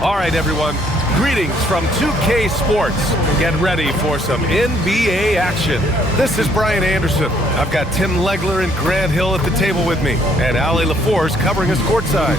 All right, everyone. Greetings from 2K Sports. Get ready for some NBA action. This is Brian Anderson. I've got Tim Legler and Grant Hill at the table with me, and Ali LaForce covering us courtside.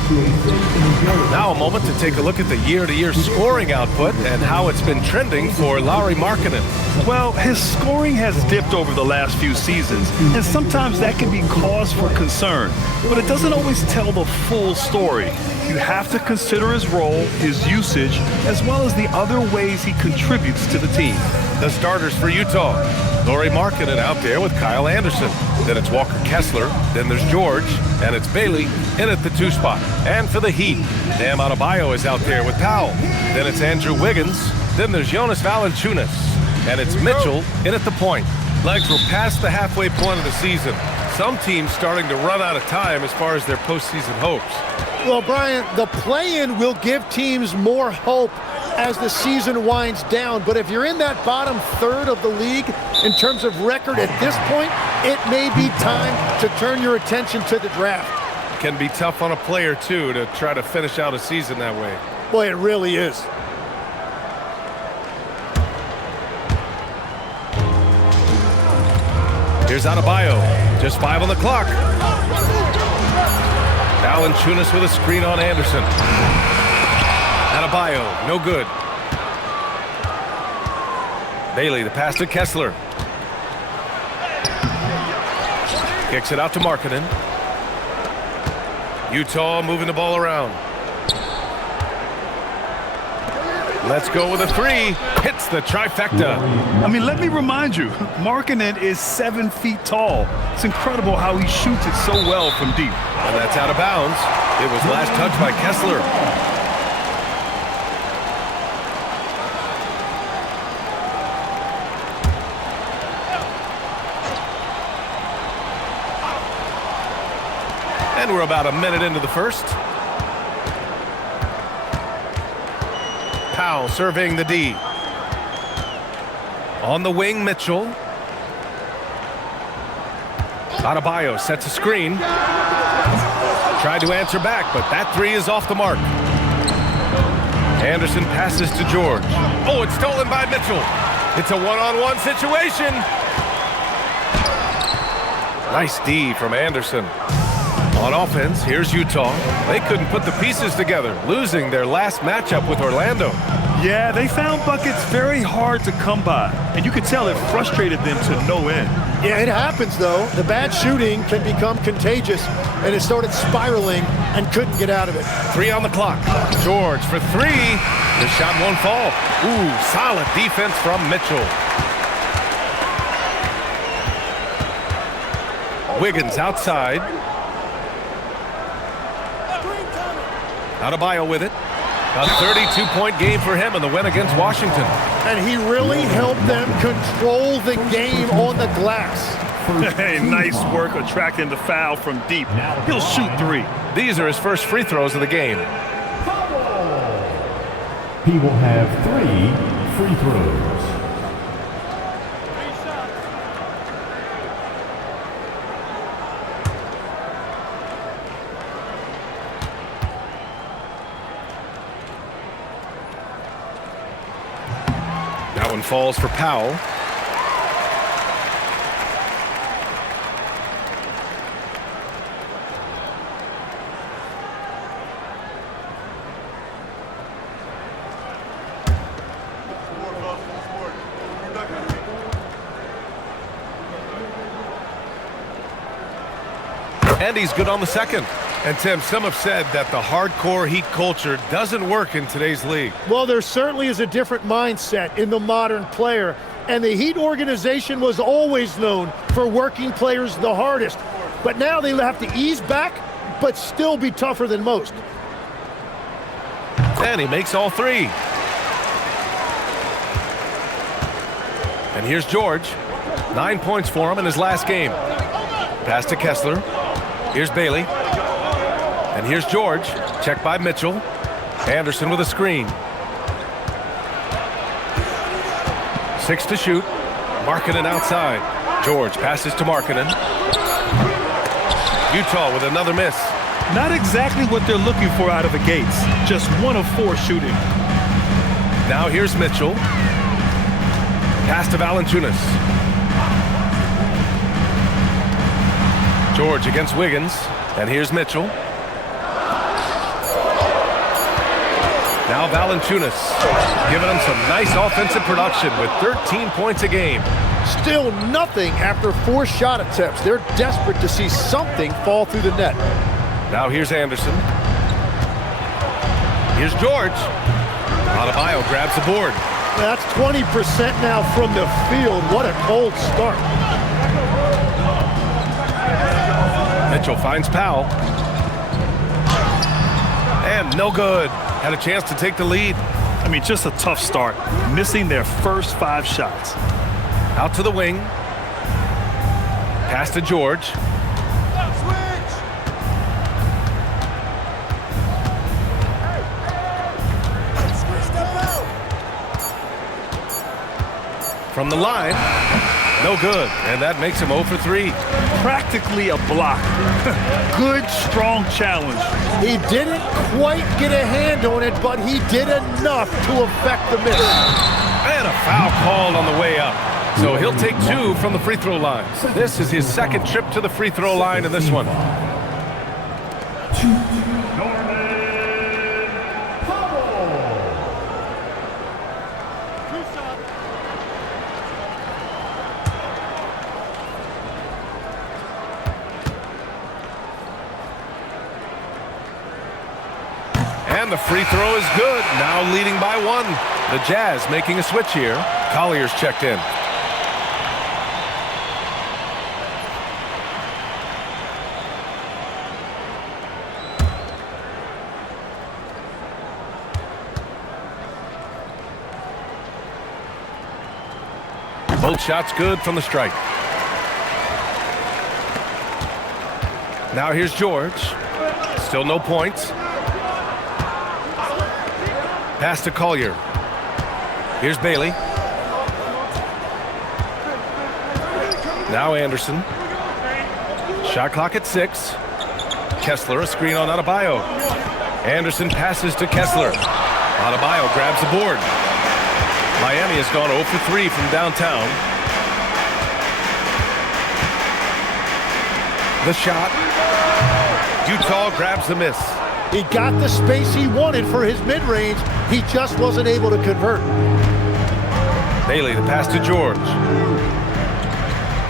Now a moment to take a look at the year-to-year scoring output and how it's been trending for Lauri Markkanen. Well, his scoring has dipped over the last few seasons, and sometimes that can be cause for concern. But it doesn't always tell the full story. You have to consider his role, his usage, as well as the other ways he contributes to the team. The starters for Utah. Lauri Markkanen out there with Kyle Anderson. Then it's Walker Kessler. Then there's George. And it's Bailey in at the 2 spot. And for the Heat, Bam Adebayo is out there with Powell. Then it's Andrew Wiggins. Then there's Jonas Valanciunas. And it's Mitchell in at the point. Legs were past the halfway point of the season. Some teams starting to run out of time as far as their postseason hopes. Well, Brian, the play-in will give teams more hope as the season winds down. But if you're in that bottom third of the league in terms of record at this point, it may be time to turn your attention to the draft. It can be tough on a player, too, to try to finish out a season that way. Boy, it really is. Here's Adebayo. Just 5 on the clock. Valanciunas with a screen on Anderson. Adebayo, no good. Bailey, the pass to Kessler. Kicks it out to Markkanen. Utah moving the ball around. Let's go with a 3. Hits the trifecta. I mean, let me remind you, Markkanen is 7 feet tall. It's incredible how he shoots it so well from deep. And that's out of bounds. It was last touched by Kessler. And we're about a minute into the first. Powell surveying the D. On the wing, Mitchell. Adebayo sets a screen. Tried to answer back, but that 3 is off the mark. Anderson passes to George. Oh, it's stolen by Mitchell. It's a one-on-one situation. Nice D from Anderson. On offense, here's Utah. They couldn't put the pieces together, losing their last matchup with Orlando. Yeah, they found buckets very hard to come by, and you could tell it frustrated them to no end. Yeah, it happens, though. The bad shooting can become contagious, and it started spiraling and couldn't get out of it. 3 on the clock. George for 3. The shot won't fall. Ooh, solid defense from Mitchell. Wiggins outside. Adebayo with it. A 32-point game for him in the win against Washington. And he really helped them control the game on the glass. Hey, nice work attracting the foul from deep. He'll shoot 3. These are his first free throws of the game. He will have 3 free throws. That one falls for Powell. And he's good on the second. And Tim, some have said that the hardcore Heat culture doesn't work in today's league. Well, there certainly is a different mindset in the modern player. And the Heat organization was always known for working players the hardest. But now they have to ease back, but still be tougher than most. And he makes all 3. And here's George. 9 points for him in his last game. Pass to Kessler. Here's Bailey. And here's George. Checked by Mitchell. Anderson with a screen. 6 to shoot. Markkanen outside. George passes to Markkanen. Utah with another miss. Not exactly what they're looking for out of the gates. Just 1 of 4 shooting. Now here's Mitchell. Pass to Valanciunas. George against Wiggins. And here's Mitchell. Now Valanciunas giving them some nice offensive production with 13 points a game. Still nothing after 4 shot attempts. They're desperate to see something fall through the net. Now here's Anderson. Here's George. Adebayo grabs the board. That's 20% now from the field. What a cold start. Mitchell finds Powell. And no good. Had a chance to take the lead. I mean, just a tough start. Missing their first 5 shots. Out to the wing. Pass to George. From the line. No good. And that makes him 0 for 3. Practically a block. Good, strong challenge. He didn't quite get a hand on it, but he did enough to affect the miss. And a foul called on the way up. So he'll take 2 from the free throw line. This is his second trip to the free throw line in this one. And the free throw is good. Now leading by 1. The Jazz making a switch here. Collier's checked in. Both shots good from the strike. Now here's George. Still no points. Pass to Collier. Here's Bailey. Now Anderson. Shot clock at 6. Kessler, a screen on Adebayo. Anderson passes to Kessler. Adebayo grabs the board. Miami has gone 0 for 3 from downtown. The shot. Utah grabs the miss. He got the space he wanted for his mid-range. He just wasn't able to convert. Bailey, the pass to George.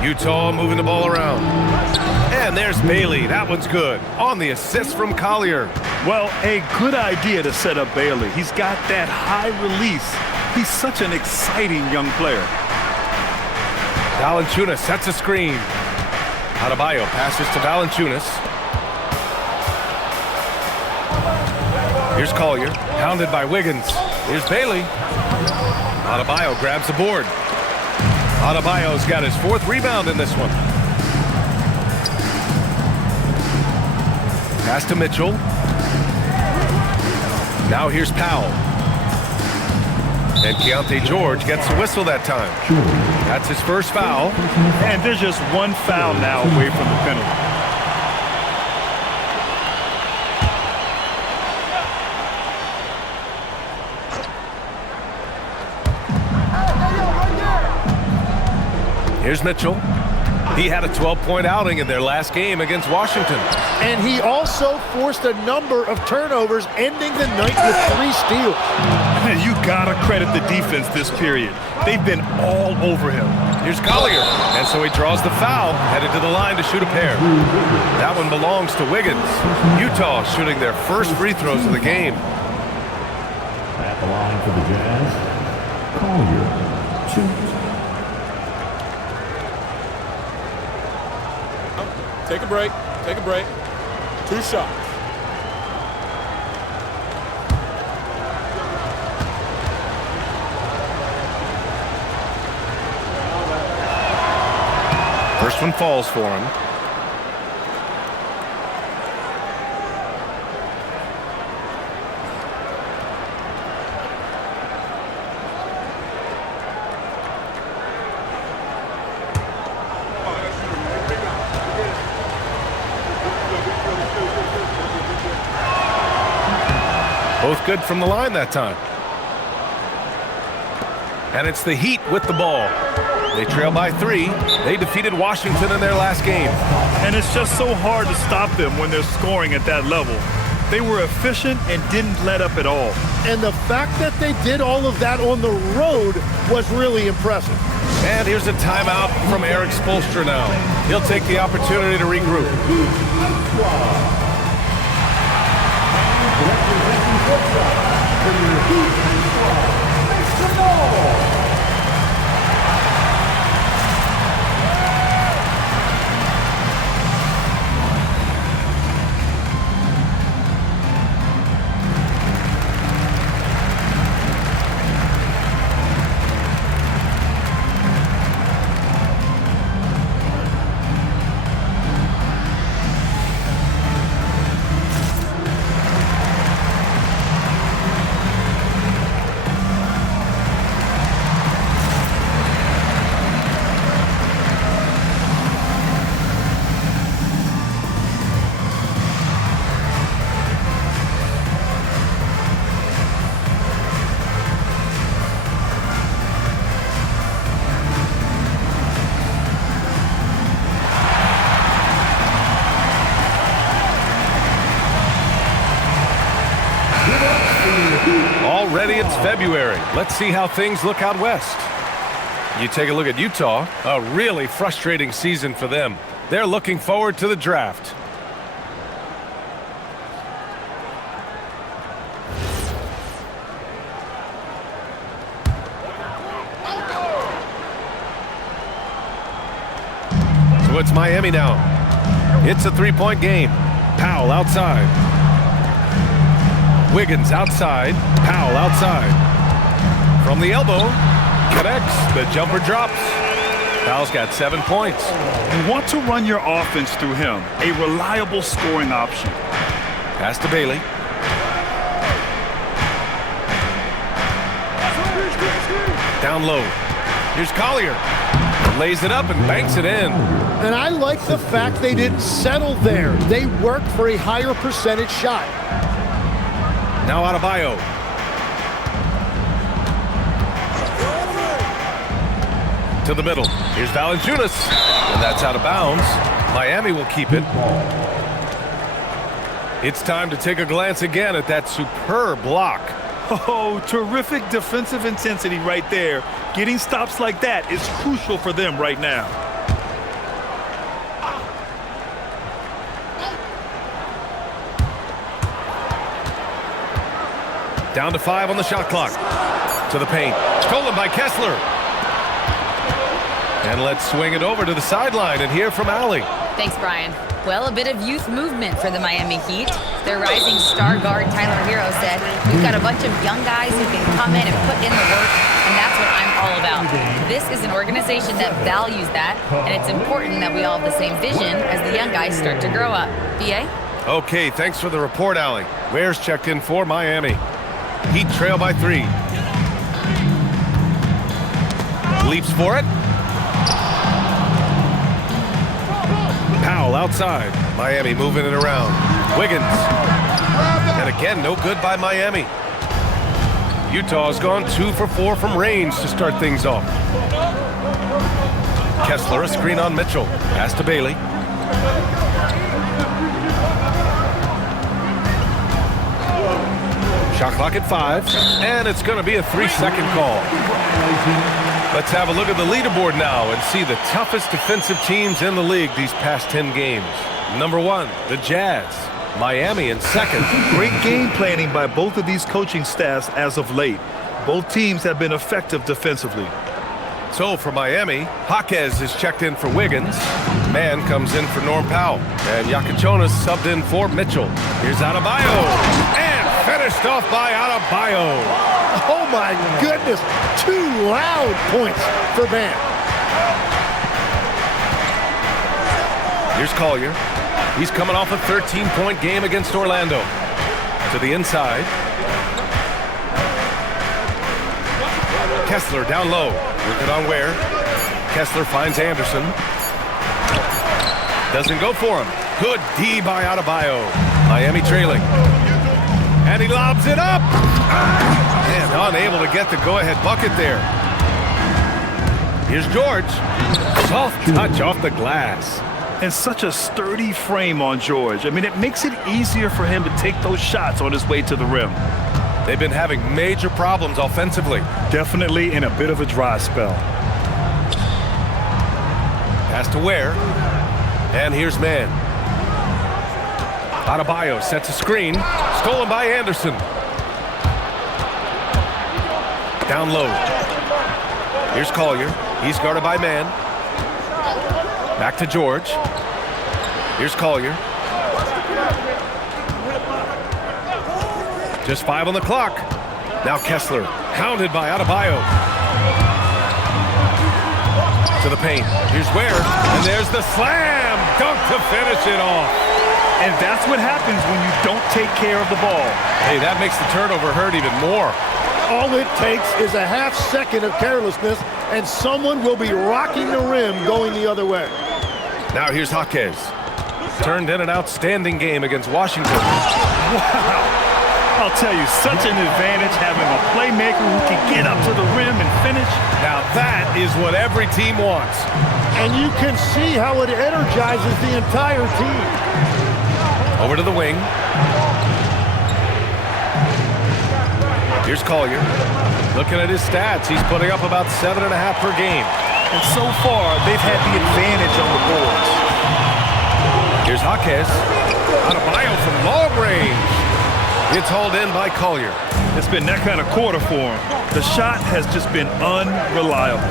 Utah moving the ball around. And there's Bailey. That one's good. On the assist from Collier. Well, a good idea to set up Bailey. He's got that high release. He's such an exciting young player. Valanciunas sets a screen. Adebayo passes to Valanciunas. Here's Collier, pounded by Wiggins. Here's Bailey. Adebayo grabs the board. Adebayo's got his 4th rebound in this one. Pass to Mitchell. Now here's Powell. And Keontae George gets the whistle that time. That's his first foul. And there's just 1 foul now away from the penalty. Here's Mitchell. He had a 12-point outing in their last game against Washington. And he also forced a number of turnovers, ending the night with 3 steals. You gotta credit the defense this period. They've been all over him. Here's Collier. And so he draws the foul, headed to the line to shoot a pair. That one belongs to Wiggins. Utah shooting their first free throws of the game. At the line for the Jazz, Collier shoots. Take a break. Take a break. 2 shots. First one falls for him. Both good from the line that time. And it's the Heat with the ball. They trail by 3. They defeated Washington in their last game. And it's just so hard to stop them when they're scoring at that level. They were efficient and didn't let up at all. And the fact that they did all of that on the road was really impressive. And here's a timeout from Eric Spoelstra now. He'll take the opportunity to regroup. Already it's February. Let's see how things look out west. You take a look at Utah, a really frustrating season for them. They're looking forward to the draft. So it's Miami now. It's a three-point game. Powell outside. Wiggins outside. Powell outside. From the elbow. Connects. The jumper drops. Powell's got 7 points. You want to run your offense through him. A reliable scoring option. Pass to Bailey. Down low. Here's Collier. Lays it up and banks it in. And I like the fact they didn't settle there. They worked for a higher percentage shot. Now Adebayo. To the middle. Here's Valanciunas. And that's out of bounds. Miami will keep it. It's time to take a glance again at that superb block. Oh, terrific defensive intensity right there. Getting stops like that is crucial for them right now. Down to 5 on the shot clock. To the paint. Stolen by Kessler. And let's swing it over to the sideline and hear from Allie. Thanks, Brian. Well, a bit of youth movement for the Miami Heat. Their rising star guard, Tyler Hero, said, "We've got a bunch of young guys who can come in and put in the work, and that's what I'm all about." This is an organization that values that, and it's important that we all have the same vision as the young guys start to grow up. BA? Okay, thanks for the report, Allie. Ware's checked in for Miami. Heat trail by 3. Leaps for it. Powell outside. Miami moving it around. Wiggins. And again, no good by Miami. Utah's gone 2 for 4 from range to start things off. Kessler, a screen on Mitchell. Pass to Bailey. Shot clock at 5, and it's going to be a 3-second call. Let's have a look at the leaderboard now and see the toughest defensive teams in the league these past 10 games. Number 1, the Jazz. Miami in second. Great game planning by both of these coaching staffs as of late. Both teams have been effective defensively. So for Miami, Jaquez is checked in for Wiggins. Mann comes in for Norm Powell. And Yakichonis subbed in for Mitchell. Here's Adebayo. And finished off by Adebayo. Oh my goodness, 2 loud points for Mann. Here's Collier. He's coming off a 13-point game against Orlando. To the inside. Kessler down low. Working on Ware. Kessler finds Anderson. Doesn't go for him. Good D by Adebayo. Miami trailing. And he lobs it up. And unable to get the go-ahead bucket there. Here's George. Soft touch off the glass. And such a sturdy frame on George. I mean, it makes it easier for him to take those shots on his way to the rim. They've been having major problems offensively. Definitely in a bit of a dry spell. Pass to Ware. And here's man. Adebayo sets a screen. Stolen by Anderson. Down low. Here's Collier. He's guarded by man. Back to George. Here's Collier. Just 5 on the clock. Now Kessler, hounded by Adebayo. To the paint. Here's Ware. And there's the slam dunk to finish it off. And that's what happens when you don't take care of the ball. Hey, that makes the turnover hurt even more. All it takes is a half second of carelessness, and someone will be rocking the rim going the other way. Now here's Jaquez. Turned in an outstanding game against Washington. Wow. I'll tell you, such an advantage having a playmaker who can get up to the rim and finish. Now that is what every team wants. And you can see how it energizes the entire team. Over to the wing. Here's Collier. Looking at his stats, he's putting up about 7.5 per game. And so far, they've had the advantage on the boards. Here's Jaquez. Adebayo from long range. It's hauled in by Collier. It's been that kind of quarter for him. The shot has just been unreliable.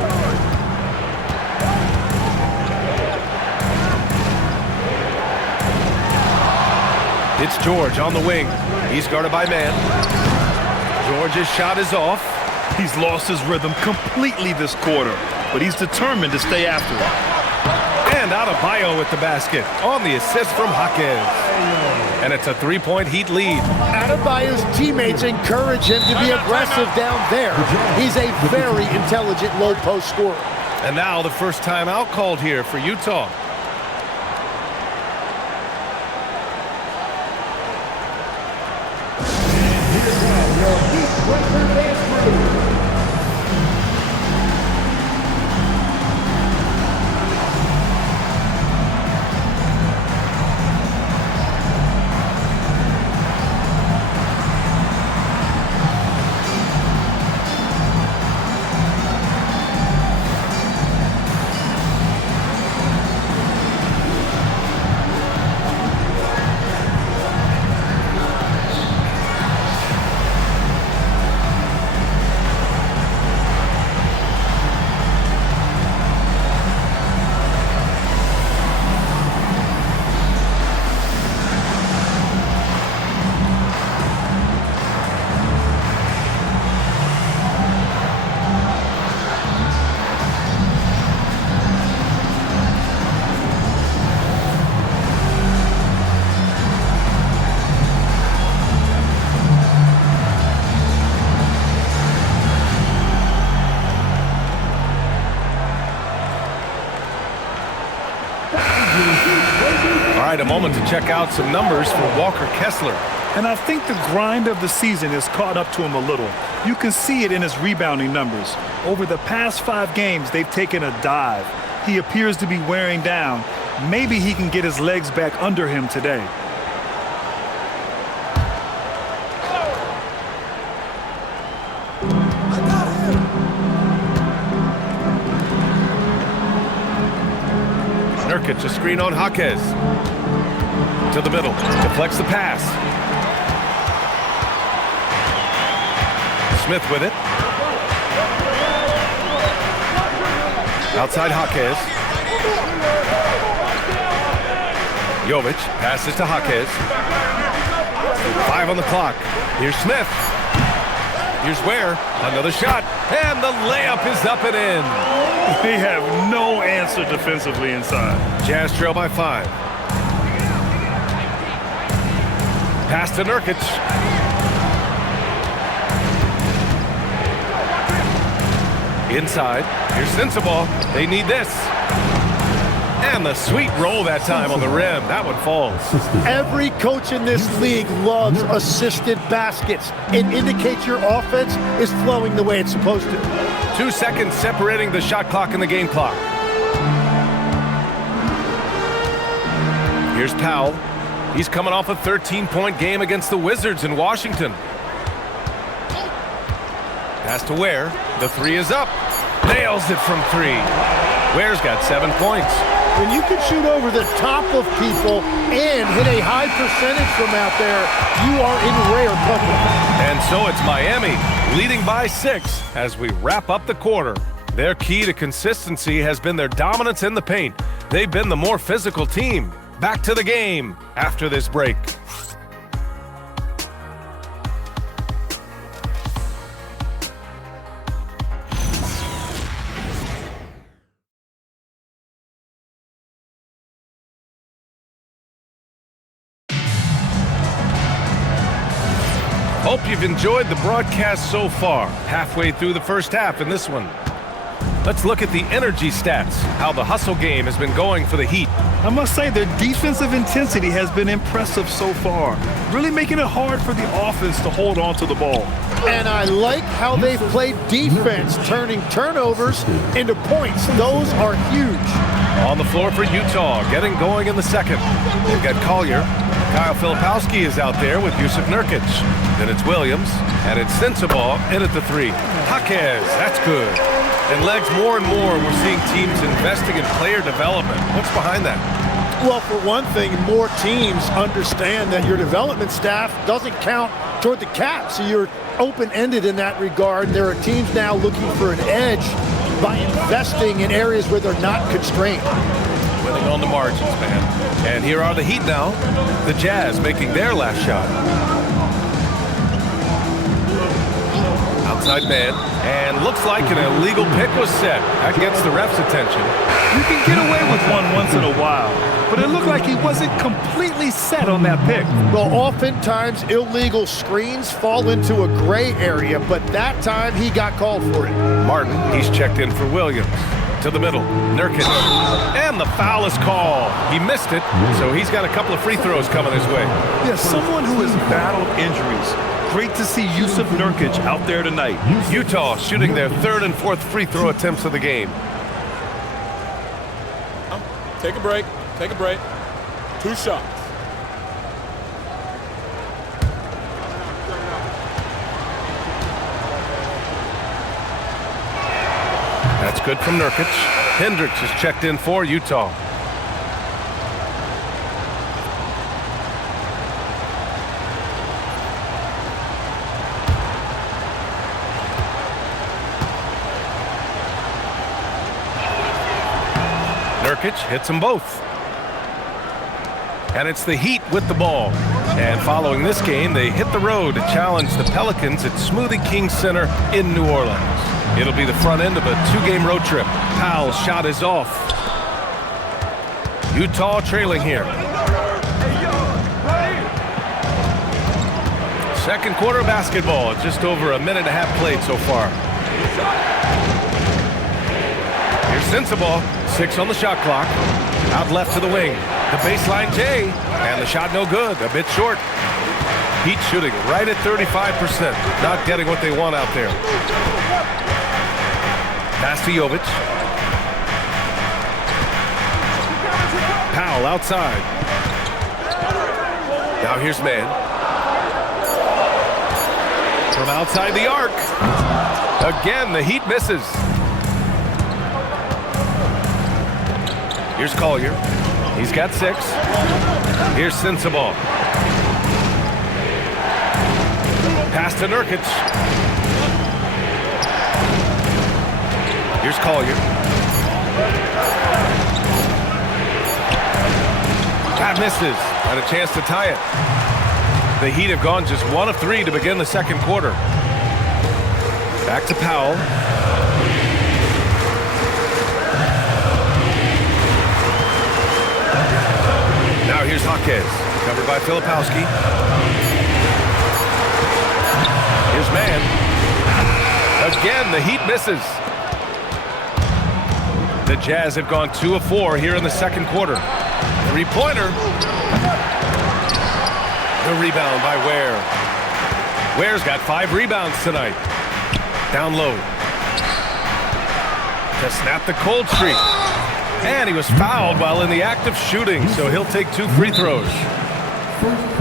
It's George on the wing. He's guarded by man. George's shot is off. He's lost his rhythm completely this quarter, but he's determined to stay after it. And Adebayo with the basket on the assist from Jaquez. And it's a 3-point Heat lead. Adebayo's teammates encourage him to be aggressive down there. He's a very intelligent low post scorer. And now the first timeout called here for Utah. A moment to check out some numbers for Walker Kessler. And I think the grind of the season has caught up to him a little. You can see it in his rebounding numbers. Over the past 5 games, they've taken a dive. He appears to be wearing down. Maybe he can get his legs back under him today. Nurkic, a screen on Jaquez. To the middle, deflects the pass. Smith with it. Outside Jaquez. Jovic passes to Jaquez. 5 on the clock. Here's Smith. Here's Ware. Another shot. And the layup is up and in. They have no answer defensively inside. Jazz trail by 5. Pass to Nurkic. Inside. Here's Sensabaugh. They need this. And the sweet roll that time on the rim. That one falls. Every coach in this league loves assisted baskets. It indicates your offense is flowing the way it's supposed to. 2 seconds separating the shot clock and the game clock. Here's Powell. He's coming off a 13-point game against the Wizards in Washington. Pass to Ware. The three is up. Nails it from 3. Ware's got 7 points. When you can shoot over the top of people and hit a high percentage from out there, you are in rare company. And so it's Miami leading by 6 as we wrap up the quarter. Their key to consistency has been their dominance in the paint. They've been the more physical team. Back to the game after this break. Hope you've enjoyed the broadcast so far. Halfway through the first half in this one. Let's look at the energy stats, how the hustle game has been going for the Heat. I must say their defensive intensity has been impressive so far, really making it hard for the offense to hold on to the ball. And I like how they've played defense, turning turnovers into points. Those are huge. On the floor for Utah, getting going in the second. They've got Collier. Kyle Filipowski is out there with Yusuf Nurkic. Then it's Williams, and it's Sensabaugh in at the 3. Jaquez, that's good. And legs, more and more, we're seeing teams investing in player development. What's behind that? Well, for one thing, more teams understand that your development staff doesn't count toward the cap, so you're open-ended in that regard. There are teams now looking for an edge by investing in areas where they're not constrained. Winning on the margins, man. And here are the Heat now. The Jazz making their last shot. Outside man. And looks like an illegal pick was set. That gets the ref's attention. You can get away with one once in a while, but it looked like he wasn't completely set on that pick. Well, oftentimes illegal screens fall into a gray area, but that time he got called for it. Martin, he's checked in for Williams. To the middle, Nurkic. And the foul is called. He missed it, so he's got a couple of free throws coming his way. Yeah, someone who has battled injuries. Great to see Yusuf Nurkic out there tonight. Utah shooting their 3rd and 4th free throw attempts of the game. Take a break. Take a break. 2 shots. That's good from Nurkic. Hendricks is checked in for Utah. Nurkic hits them both. And it's the Heat with the ball. And following this game, they hit the road to challenge the Pelicans at Smoothie King Center in New Orleans. It'll be the front end of a 2-game road trip. Powell's shot is off. Utah trailing here. Second quarter basketball. Just over a minute and a half played so far. Here's Sensabaugh. 6 on the shot clock. Out left to the wing. The baseline J. And the shot no good. A bit short. Heat shooting right at 35%. Not getting what they want out there. Pass to Jovic. Powell outside. Now here's man. From outside the arc. Again, the Heat misses. Here's Collier. He's got 6. Here's Sensabaugh. Pass to Nurkic. Here's Collier. That misses. Had a chance to tie it. The Heat have gone just 1 of 3 to begin the second quarter. Back to Powell. Now here's Jaquez. Covered by Filipowski. Here's man. Again, the Heat misses. The Jazz have gone 2 of 4 here in the second quarter. Three-pointer. The rebound by Ware. Ware's got 5 rebounds tonight. Down low. To snap the cold streak. And he was fouled while in the act of shooting, so he'll take 2 free throws.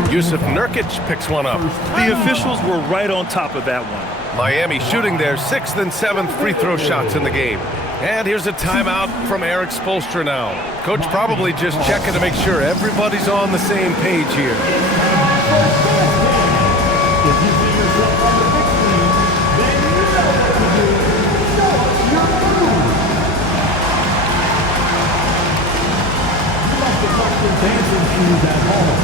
Yusuf Nurkic picks one up. The officials were right on top of that one. Miami shooting their 6th and 7th free throw shots in the game. And here's a timeout from Eric Spoelstra now. Coach probably just checking to make sure everybody's on the same page here. Dancing shoes at home.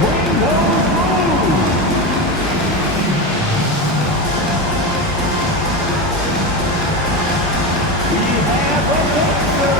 Bring those moves. We have a dancer.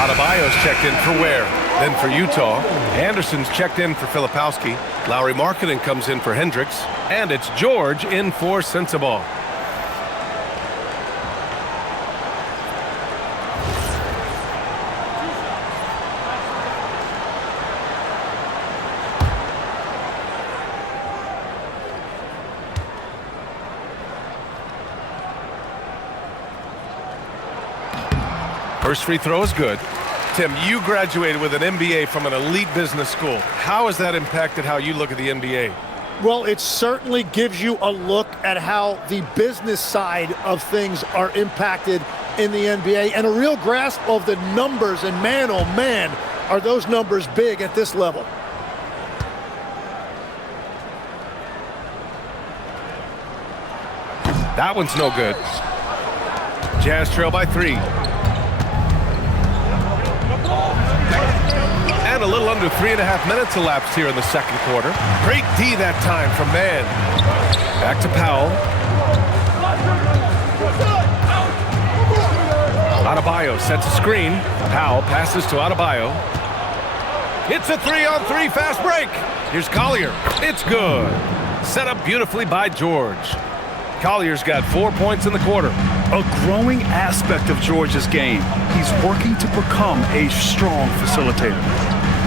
Adebayo's checked in for Ware. Then for Utah, Anderson's checked in for Filipowski. Lauri Markkanen comes in for Hendricks. And it's George in for Sensabaugh. First free throw is good. Tim, you graduated with an MBA from an elite business school. How has that impacted how you look at the NBA? Well, it certainly gives you a look at how the business side of things are impacted in the NBA and a real grasp of the numbers. And man, oh man, are those numbers big at this level. That one's no good. Jazz trail by 3. And a little under 3.5 minutes elapsed here in the second quarter. Great D that time from Mann. Back to Powell. Adebayo sets a screen. Powell passes to Adebayo. It's a 3-on-3 fast break. Here's Collier. It's good. Set up beautifully by George. Collier's got 4 points in the quarter. A growing aspect of George's game. He's working to become a strong facilitator.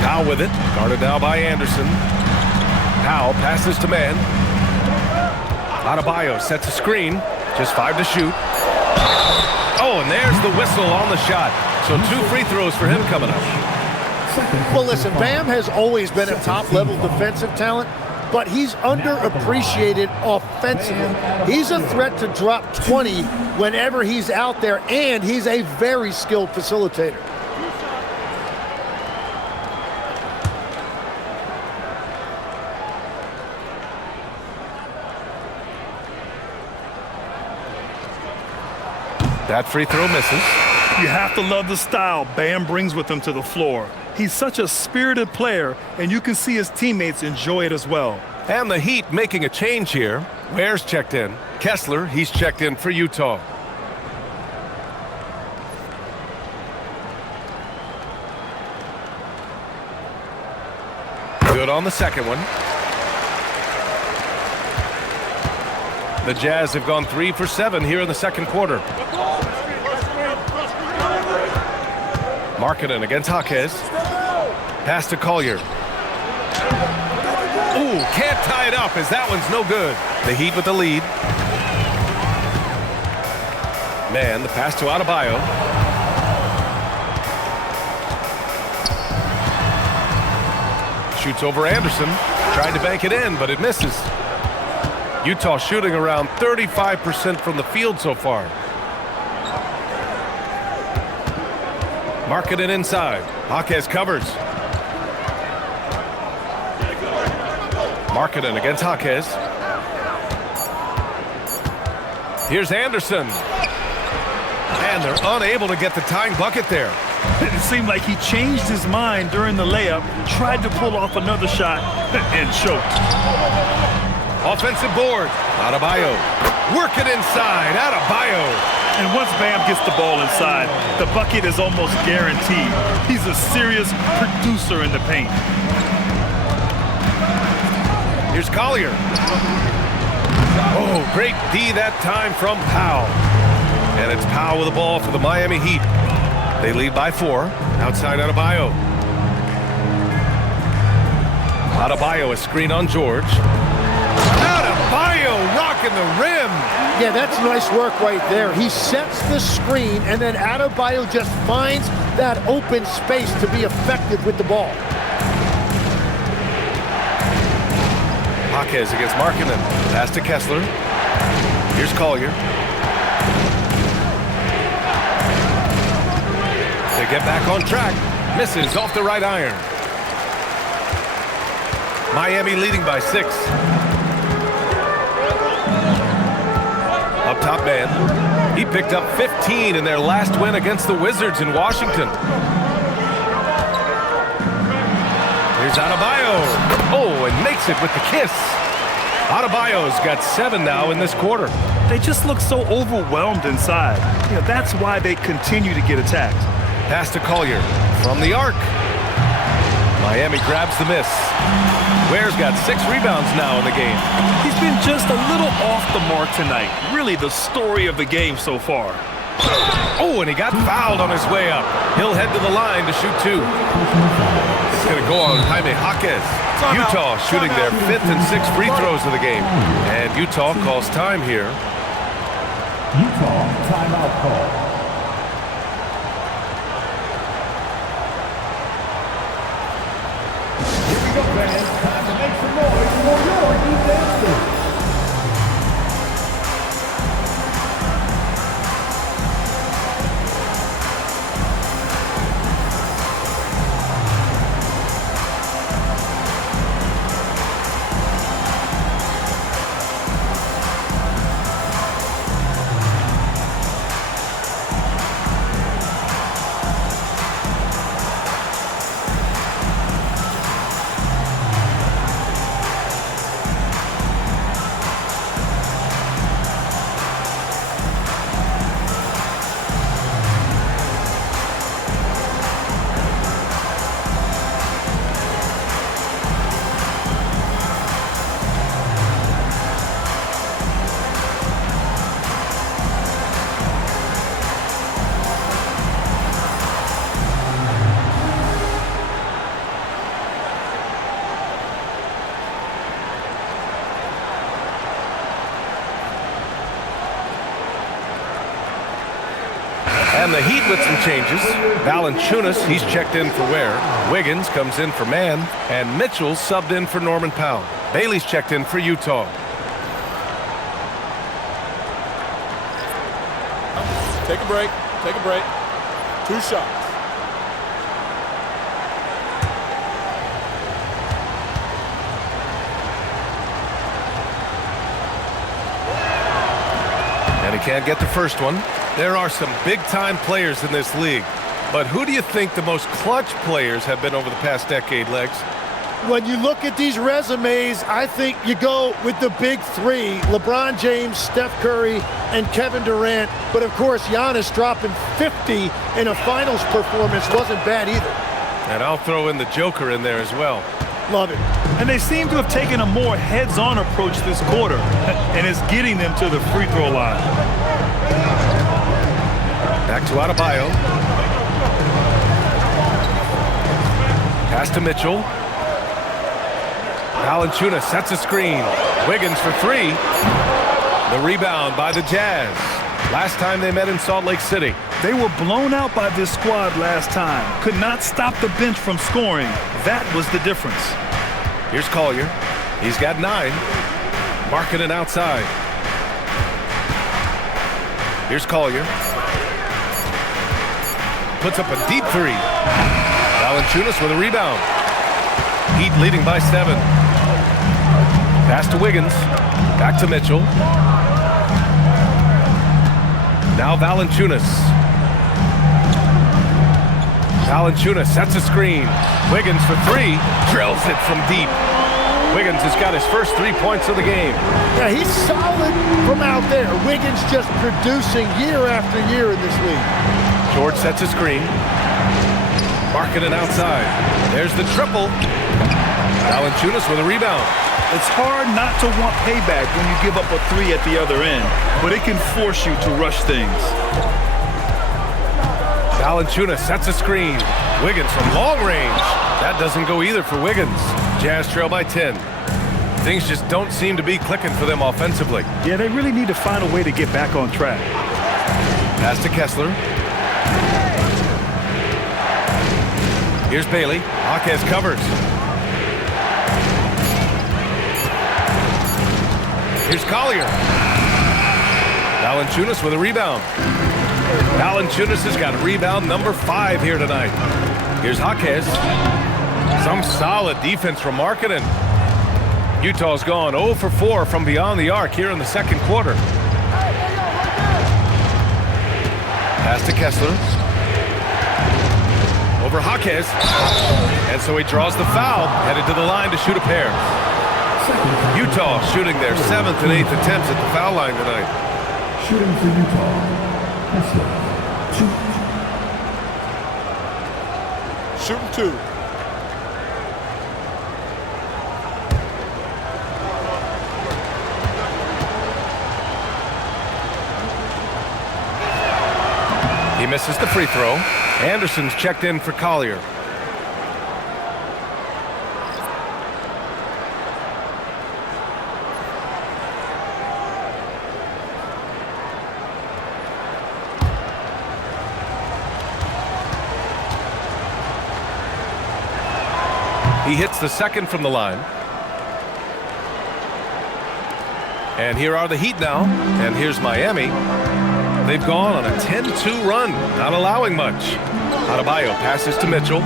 Powell with it, guarded now by Anderson. Powell passes to Mann. Adebayo sets a screen, just 5 to shoot. Oh, and there's the whistle on the shot. So 2 free throws for him coming up. Well, listen, Bam has always been a top-level defensive talent, but he's underappreciated offensively. He's a threat to drop 20 whenever he's out there, and he's a very skilled facilitator. That free throw misses. You have to love the style Bam brings with him to the floor. He's such a spirited player, and you can see his teammates enjoy it as well. And the Heat making a change here. Ware's checked in. Kessler, he's checked in for Utah. Good on the second one. The Jazz have gone 3 for 7 here in the second quarter. Markkanen against Jaquez. Pass to Collier. Ooh, can't tie it up as that one's no good. The Heat with the lead. Man, the pass to Adebayo. Shoots over Anderson. Tried to bank it in, but it misses. Utah shooting around 35% from the field so far. Markkanen inside. Jaquez covers. Markkanen against Jaquez. Here's Anderson. And they're unable to get the tying bucket there. It seemed like he changed his mind during the layup, tried to pull off another shot, and choked. Offensive board. Adebayo. Working inside. Adebayo. And once Bam gets the ball inside, the bucket is almost guaranteed. He's a serious producer in the paint. Here's Collier. Oh, great D that time from Powell. And it's Powell with the ball for the Miami Heat. They lead by 4. Outside Adebayo. Adebayo, a screen on George. Adebayo rocking the rim. Yeah, that's nice work right there. He sets the screen, and then Adebayo just finds that open space to be effective with the ball. Jaquez against Markkanen. Pass to Kessler. Here's Collier. They get back on track. Misses off the right iron. Miami leading by 6. Up top man. He picked up 15 in their last win against the Wizards in Washington. Here's Adebayo. Oh, and makes it with the kiss. Adebayo's got 7 now in this quarter. They just look so overwhelmed inside. You know, that's why they continue to get attacked. Pass to Collier from the arc. Miami grabs the miss. Ware's got 6 rebounds now in the game. He's been just a little off the mark tonight. Really the story of the game so far. Oh, and he got fouled on his way up. He'll head to the line to shoot 2. It's going to go on Jaime Jaquez. Utah shooting their 5th and 6th free throws of the game. And Utah calls time here. Utah timeout call. Here we go, fans. Time to make some noise for your defense team. And the Heat with some changes. Valanciunas, he's checked in for Ware. Wiggins comes in for Mann. And Mitchell subbed in for Norman Powell. Bailey's checked in for Utah. Take a break. Take a break. 2 shots. And he can't get the first one. There are some big-time players in this league. But who do you think the most clutch players have been over the past decade, Legs? When you look at these resumes, I think you go with the big 3, LeBron James, Steph Curry, and Kevin Durant. But, of course, Giannis dropping 50 in a finals performance wasn't bad either. And I'll throw in the Joker in there as well. Love it. And they seem to have taken a more heads-on approach this quarter, and it's getting them to the free throw line. Back to Adebayo. Pass to Mitchell. Valanciunas sets a screen. Wiggins for 3. The rebound by the Jazz. Last time they met in Salt Lake City. They were blown out by this squad last time. Could not stop the bench from scoring. That was the difference. Here's Collier. He's got 9. Markkanen outside. Here's Collier. Puts up a deep 3. Valanciunas with a rebound. Heat leading by 7. Pass to Wiggins. Back to Mitchell. Now Valanciunas. Valanciunas sets a screen. Wiggins for three. Drills it from deep. Wiggins has got his first 3 points of the game. Yeah, he's solid from out there. Wiggins just producing year after year in this league. George sets a screen. Markkanen outside. There's the triple. Valanciunas with a rebound. It's hard not to want payback when you give up a three at the other end, but it can force you to rush things. Valanciunas sets a screen. Wiggins from long range. That doesn't go either for Wiggins. Jazz trail by 10. Things just don't seem to be clicking for them offensively. Yeah, they really need to find a way to get back on track. Pass to Kessler. Here's Bailey. Jaquez covers. Here's Collier. Valanciunas with a rebound. Valanciunas has got rebound number 5 here tonight. Here's Jaquez. Some solid defense from Markkanen. Utah's gone 0 for 4 from beyond the arc here in the second quarter. Pass to Kessler. Over Jaquez. And so he draws the foul, headed to the line to shoot a pair. Utah shooting their 7th and 8th attempts at the foul line tonight. Shooting for Utah. Kessler. 2. Shooting 2. He misses the free throw. Anderson's checked in for Collier. He hits the second from the line. And here are the Heat now. And here's Miami. They've gone on a 10-2 run, not allowing much. Adebayo passes to Mitchell.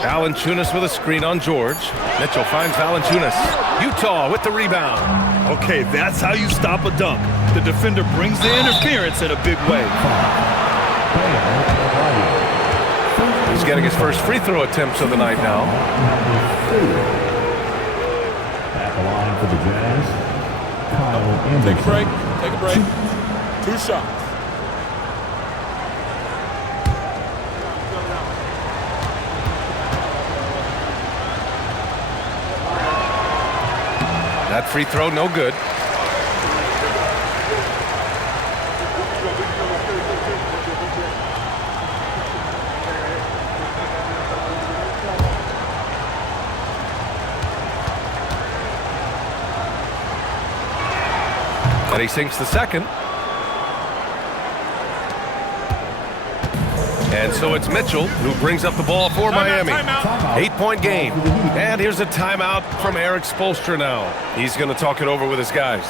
Valanciunas with a screen on George. Mitchell finds Valanciunas. Utah with the rebound. Okay, that's how you stop a dunk. The defender brings the interference in a big way. He's getting his first free throw attempts of the night now. At the line for the Jazz, Kyle Anderson. Take a break. Take a break. 2 shots. That free throw, no good. And he sinks the second. And so it's Mitchell who brings up the ball for Miami. 8-point game. And here's a timeout from Eric Spoelstra now. He's going to talk it over with his guys.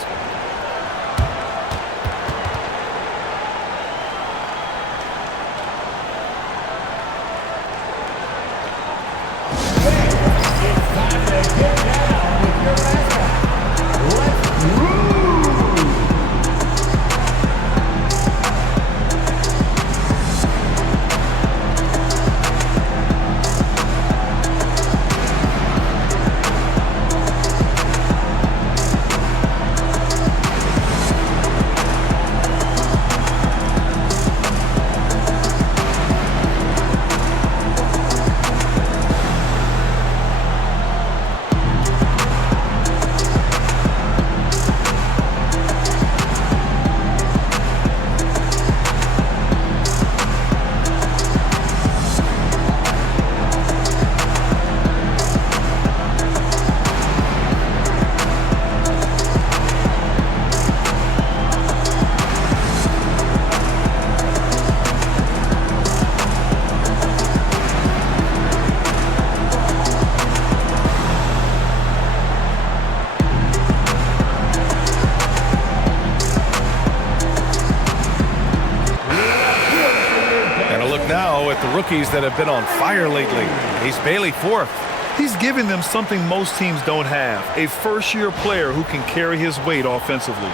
rookies that have been on fire lately. He's Bailey fourth. He's giving them something most teams don't have, a first-year player who can carry his weight offensively.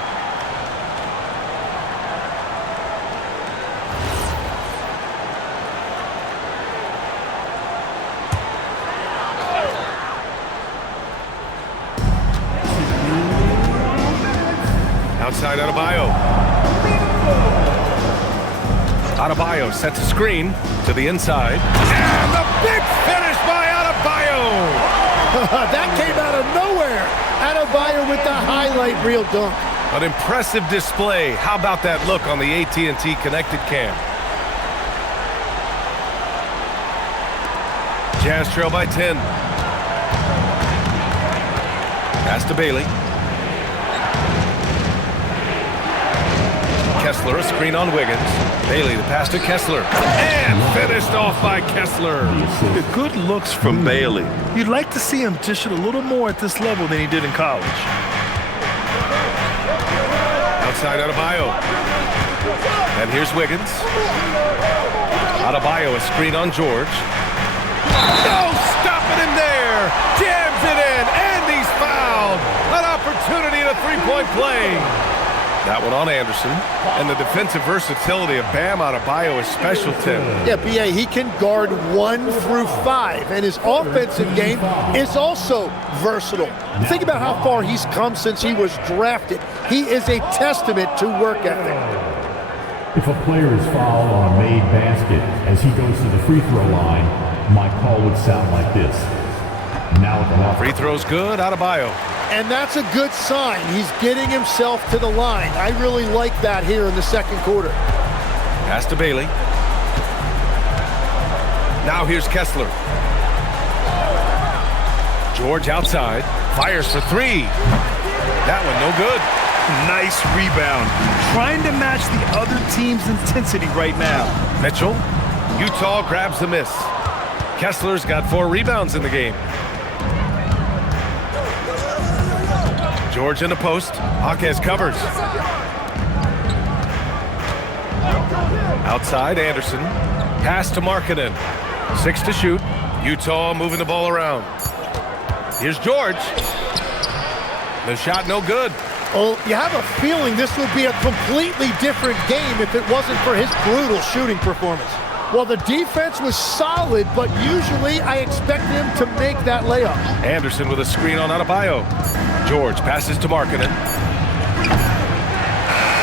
Outside Adebayo. Adebayo sets a screen to the inside. And the big finish by Adebayo! That came out of nowhere. Adebayo with the highlight reel dunk. An impressive display. How about that look on the AT&T connected cam? Jazz trail by 10. Pass to Bailey. Kessler, a screen on Wiggins. Bailey, the pass to Kessler. And finished off by Kessler. Good looks from Bailey. You'd like to see him dish it a little more at this level than he did in college. Outside Adebayo. And here's Wiggins. Adebayo, a screen on George. No stopping him there. Jams it in, and he's fouled. An opportunity at a three-point play. That one on Anderson. And the defensive versatility of Bam Adebayo is special, Tim. Yeah, B.A., he can guard 1 through 5, and his offensive game is also versatile. Think about how far he's come since he was drafted. He is a testament to work ethic. If a player is fouled on a made basket as he goes to the free throw line, my call would sound like this. Now at the line. Free throw's good, Adebayo. And that's a good sign. He's getting himself to the line. I really like that here in the second quarter. Pass to Bailey. Now here's Kessler. George outside. Fires for 3. That one no good. Nice rebound. Trying to match the other team's intensity right now. Mitchell. Utah grabs the miss. Kessler's got 4 rebounds in the game. George in the post. Jaquez covers. Outside, Anderson. Pass to Markkanen. 6 to shoot. Utah moving the ball around. Here's George. The shot no good. Well, you have a feeling this would be a completely different game if it wasn't for his brutal shooting performance. Well, the defense was solid, but usually I expect them to make that layup. Anderson with a screen on Adebayo. George passes to Markkanen.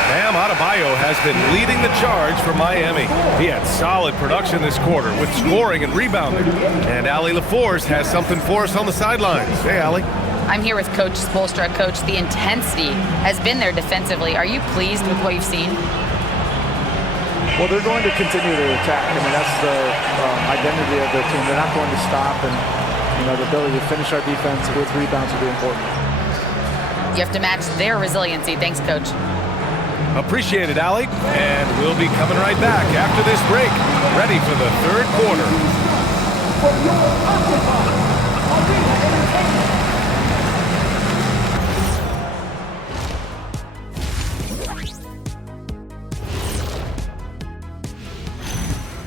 Bam Adebayo has been leading the charge for Miami. He had solid production this quarter with scoring and rebounding. And Allie LaForce has something for us on the sidelines. Hey, Allie. I'm here with Coach Spoelstra. Coach, the intensity has been there defensively. Are you pleased with what you've seen? Well, they're going to continue to attack. I mean, that's the identity of their team. They're not going to stop, and the ability to finish our defense with rebounds will be important. You have to match their resiliency. Thanks, Coach. Appreciate it, Allie. And we'll be coming right back after this break, ready for the third quarter.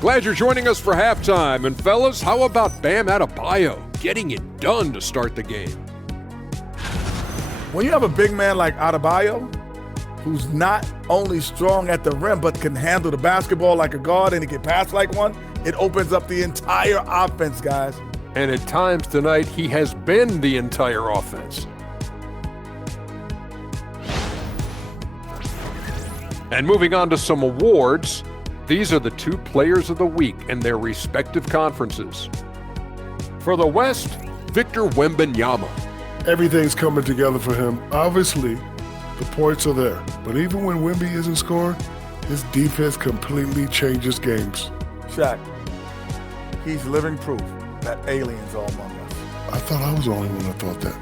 Glad you're joining us for halftime. And fellas, how about Bam Adebayo getting it done to start the game? When you have a big man like Adebayo, who's not only strong at the rim, but can handle the basketball like a guard and he can pass like one, it opens up the entire offense, guys. And at times tonight, he has been the entire offense. And moving on to some awards, these are the 2 players of the week in their respective conferences. For the West, Victor Wembanyama. Everything's coming together for him. Obviously, the points are there. But even when Wemby isn't scoring, his defense completely changes games. Shaq, he's living proof that aliens are among us. I thought I was the only one that thought that.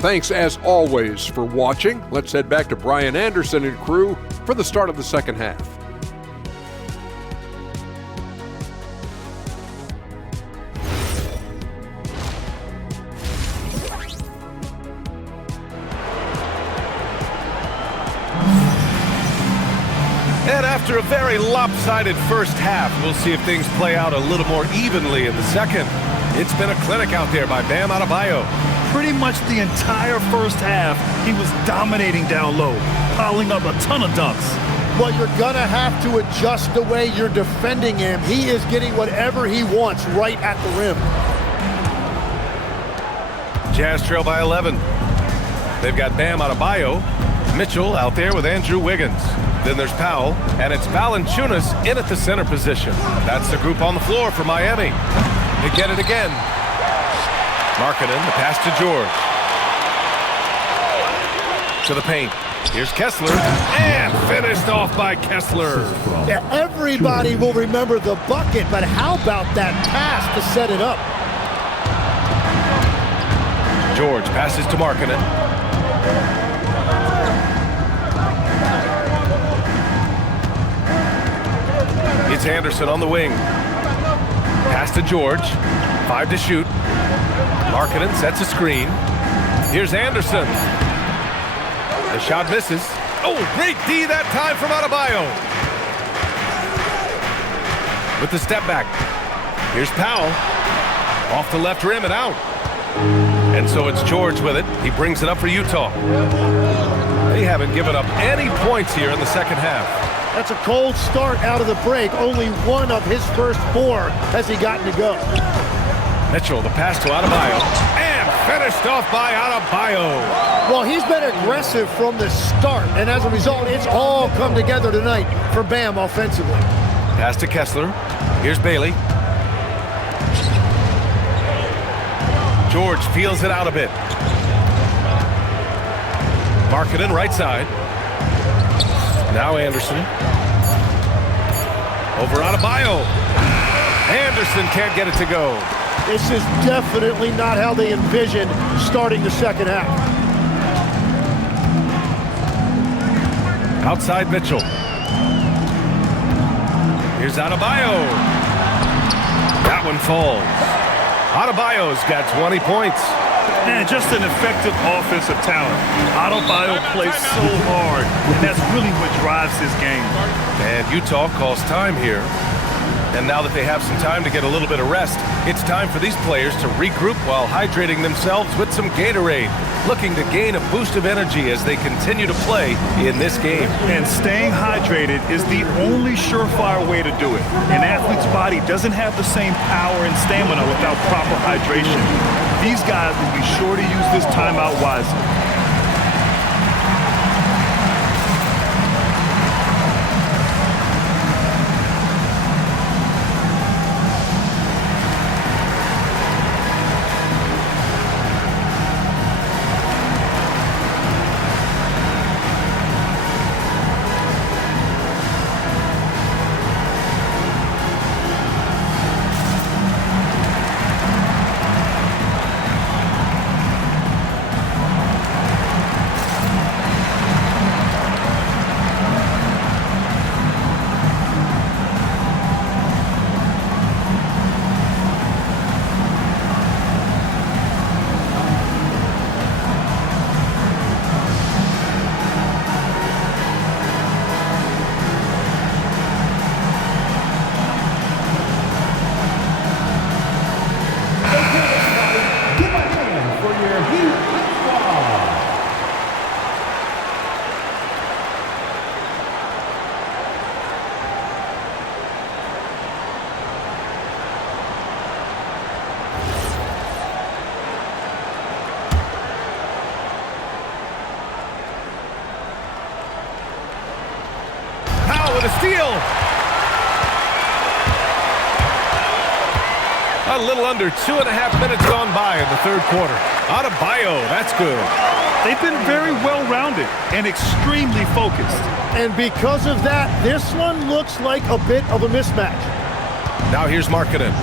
Thanks, as always, for watching. Let's head back to Brian Anderson and crew for the start of the second half. And After a very lopsided first half, we'll see if things play out a little more evenly in the second. It's been a clinic out there by Bam Adebayo. Pretty much the entire first half, he was dominating down low, piling up a ton of dunks. Well, you're going to have to adjust the way you're defending him. He is getting whatever he wants right at the rim. Jazz trail by 11. They've got Bam Adebayo, Mitchell out there with Andrew Wiggins. Then there's Powell, and it's Valanciunas in at the center position. That's the group on the floor for Miami. They get it again. Markkanen, the pass to George. To the paint. Here's Kessler, and finished off by Kessler. Yeah, everybody will remember the bucket, but how about that pass to set it up? George passes to Markkanen. It's Anderson on the wing. Pass to George. 5 to shoot. Markkanen sets a screen. Here's Anderson. The shot misses. Oh, great D that time from Adebayo. With the step back. Here's Powell. Off the left rim and out. And so it's George with it. He brings it up for Utah. They haven't given up any points here in the second half. That's a cold start out of the break. Only one of his first 4 has he gotten to go. Mitchell, the pass to Adebayo. And finished off by Adebayo. Well, he's been aggressive from the start, and as a result, it's all come together tonight for Bam offensively. Pass to Kessler. Here's Bailey. George feels it out a bit. Markkanen right side. Now Anderson. Over Adebayo. Anderson can't get it to go. This is definitely not how they envisioned starting the second half. Outside Mitchell. Here's Adebayo. That one falls. Adebayo's got 20 points. And just an effective offensive talent. Adebayo plays so hard, and that's really what drives his game. And Utah calls time here. And now that they have some time to get a little bit of rest, it's time for these players to regroup while hydrating themselves with some Gatorade, looking to gain a boost of energy as they continue to play in this game. And staying hydrated is the only surefire way to do it. An athlete's body doesn't have the same power and stamina without proper hydration. These guys will be sure to use this timeout wisely. With a steal. A little under 2.5 minutes gone by in the third quarter. Adebayo, that's good. They've been very well-rounded and extremely focused. And because of that, this one looks like a bit of a mismatch. Now here's Markkanen.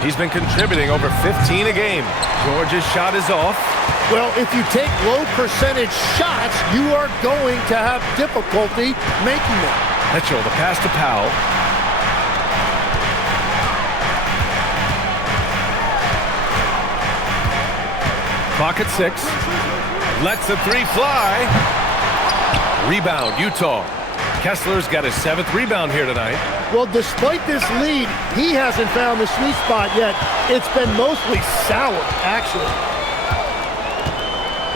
He's been contributing over 15 a game. George's shot is off. Well, if you take low percentage shots, you are going to have difficulty making them. Mitchell, the pass to Powell. Clock at 6. Lets the 3 fly. Rebound, Utah. Kessler's got his 7th rebound here tonight. Well, despite this lead, he hasn't found the sweet spot yet. It's been mostly sour, actually.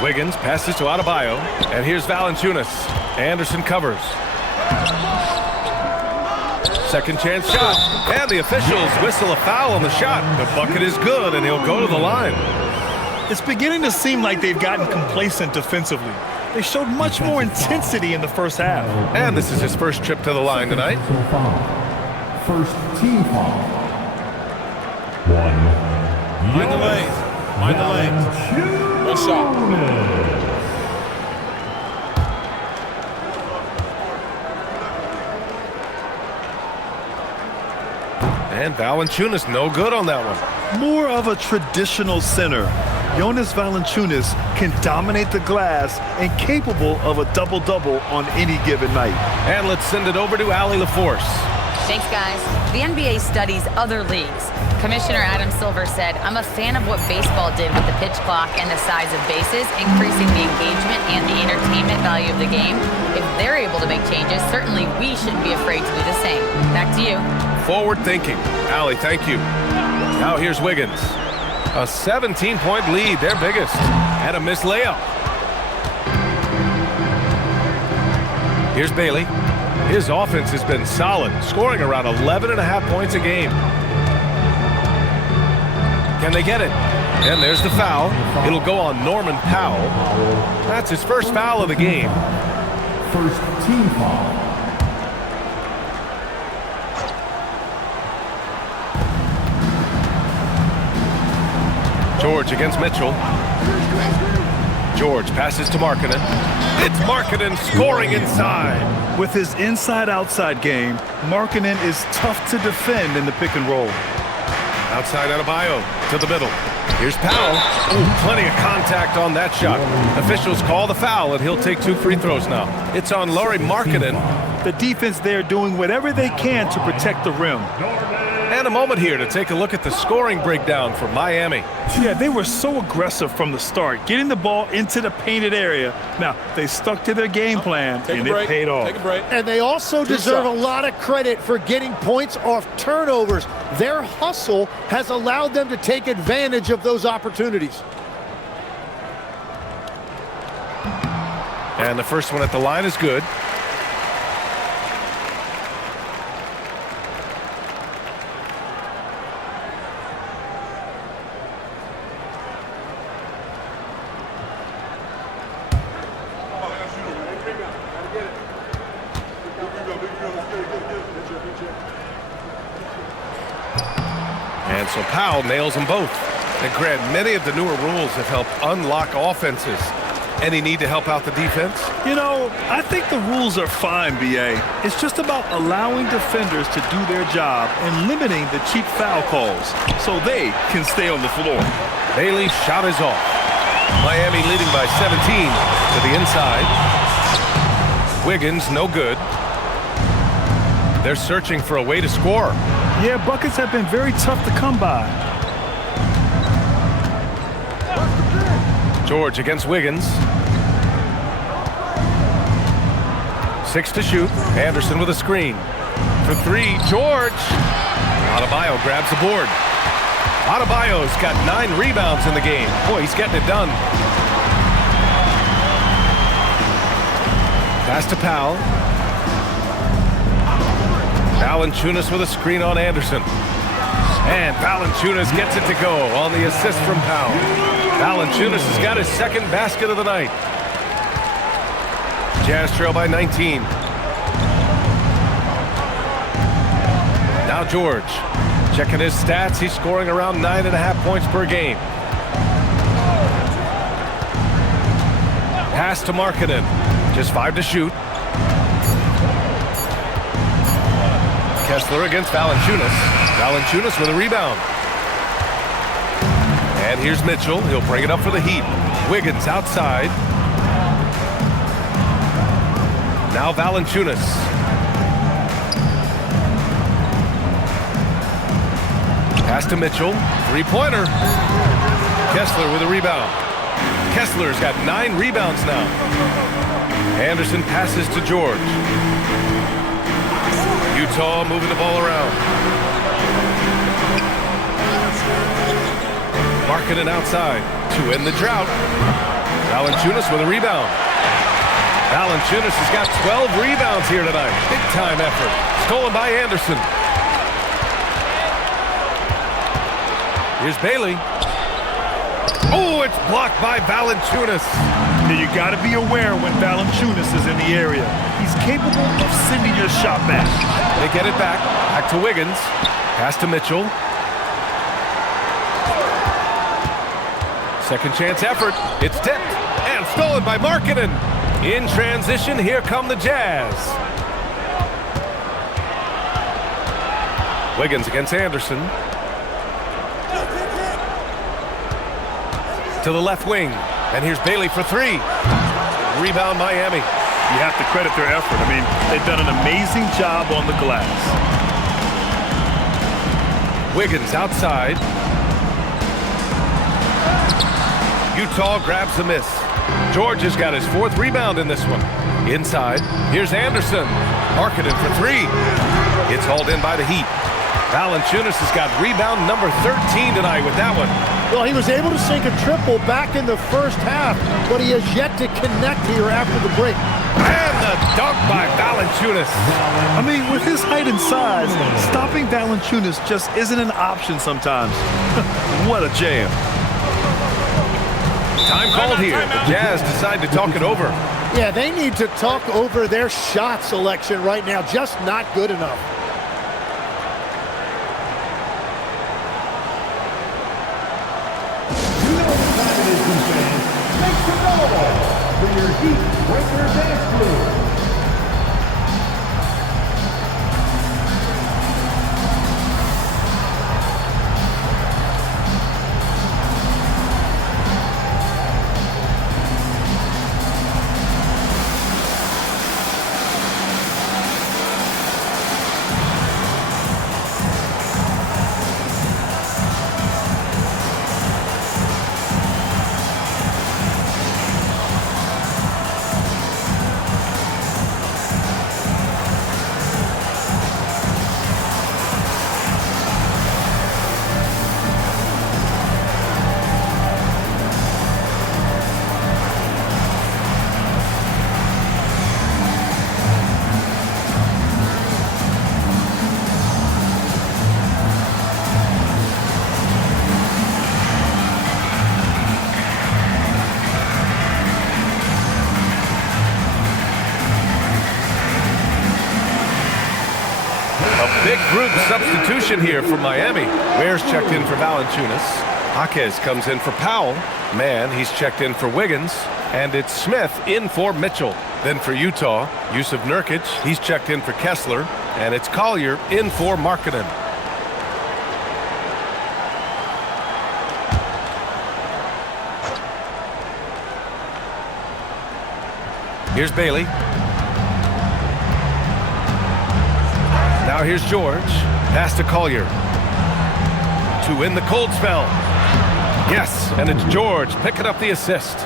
Wiggins passes to Adebayo, and here's Valanciunas. Anderson covers. Second chance shot, and the officials whistle a foul on the shot. The bucket is good, and he'll go to the line. It's beginning to seem like they've gotten complacent defensively. They showed much more intensity in the first half. And this is his first trip to the line tonight. First team foul. Mind the lane. Mind the lane. Good shot. And Valanciunas no good on that one. More of a traditional center. Jonas Valanciunas can dominate the glass and capable of a double-double on any given night. And let's send it over to Allie LaForce. Thanks, guys. The NBA studies other leagues. Commissioner Adam Silver said, I'm a fan of what baseball did with the pitch clock and the size of bases, increasing the engagement and the entertainment value of the game. If they're able to make changes, certainly we shouldn't be afraid to do the same. Back to you. Forward thinking. Allie, thank you. Now here's Wiggins. A 17-point lead, their biggest. And a missed layup. Here's Bailey. His offense has been solid, scoring around 11.5 points a game. Can they get it? And there's the foul. It'll go on Norman Powell. That's his first foul of the game. First team foul. George against Mitchell. George passes to Markkanen. It's Markkanen scoring inside. With his inside-outside game, Markkanen is tough to defend in the pick and roll. Outside Adebayo to the middle. Here's Powell. Ooh, plenty of contact on that shot. Officials call the foul, and he'll take 2 free throws now. It's on Lauri Markkanen. The defense there doing whatever they can to protect the rim. And a moment here to take a look at the scoring breakdown for Miami. Yeah, they were so aggressive from the start, getting the ball into the painted area. Now, they stuck to their game plan, and it paid off. Take a break. And they also deserve a lot of credit for getting points off turnovers. Their hustle has allowed them to take advantage of those opportunities. And the first one at the line is good. And so Powell nails them both. And Grant, many of the newer rules have helped unlock offenses. Any need to help out the defense? You know, I think the rules are fine, B.A. It's just about allowing defenders to do their job and limiting the cheap foul calls so they can stay on the floor. Bailey's shot is off. Miami leading by 17 to the inside. Wiggins, no good. They're searching for a way to score. Yeah, buckets have been very tough to come by. George against Wiggins. 6 to shoot. Anderson with a screen. For 3, George. Adebayo grabs the board. Adebayo's got 9 rebounds in the game. Boy, he's getting it done. Pass to Powell. Valanciunas with a screen on Anderson. And Valanciunas gets it to go on the assist from Powell. Valanciunas has got his second basket of the night. Jazz trail by 19. Now George. Checking his stats, he's scoring around 9.5 points per game. Pass to Markkanen. Just 5 to shoot. Kessler against Valanciunas. Valanciunas with a rebound. And here's Mitchell. He'll bring it up for the Heat. Wiggins outside. Now Valanciunas. Pass to Mitchell. 3-pointer. Kessler with a rebound. Kessler's got 9 rebounds now. Anderson passes to George. Utah moving the ball around. Marking it outside to end the drought. Valanciunas with a rebound. Valanciunas has got 12 rebounds here tonight. Big time effort. Stolen by Anderson. Here's Bailey. Oh, it's blocked by Valanciunas. Now you got to be aware when Valanciunas is in the area. He's capable of sending your shot back. They get it back. Back to Wiggins. Pass to Mitchell. Second chance effort. It's tipped and stolen by Markkanen. In transition, here come the Jazz. Wiggins against Anderson. To the left wing. And here's Bailey for three. Rebound Miami. You have to credit their effort. I mean, they've done an amazing job on the glass. Wiggins outside. Utah grabs the miss. George has got his fourth rebound in this one. Inside, here's Anderson. Markkanen for three. It's hauled in by the Heat. Valanciunas has got rebound number 13 tonight with that one. Well, he was able to sink a triple back in the first half, but he has yet to connect here after the break. And the dunk by Valanciunas. I mean, with his height and size, stopping Valanciunas just isn't an option sometimes. What a jam. Time called here. The Jazz decide to talk it over. Yeah, they need to talk over their shot selection right now. Just not good enough. Make some noise for your Heat Breaker Dance Crew. Big group substitution here for Miami. Ware's checked in for Valanciunas. Jaquez comes in for Powell. Mann, he's checked in for Wiggins. And it's Smith in for Mitchell. Then for Utah, Yusuf Nurkic, he's checked in for Kessler. And it's Collier in for Markkanen. Here's Bailey. Now here's George. Pass to Collier. To win the cold spell. Yes, and it's George picking up the assist.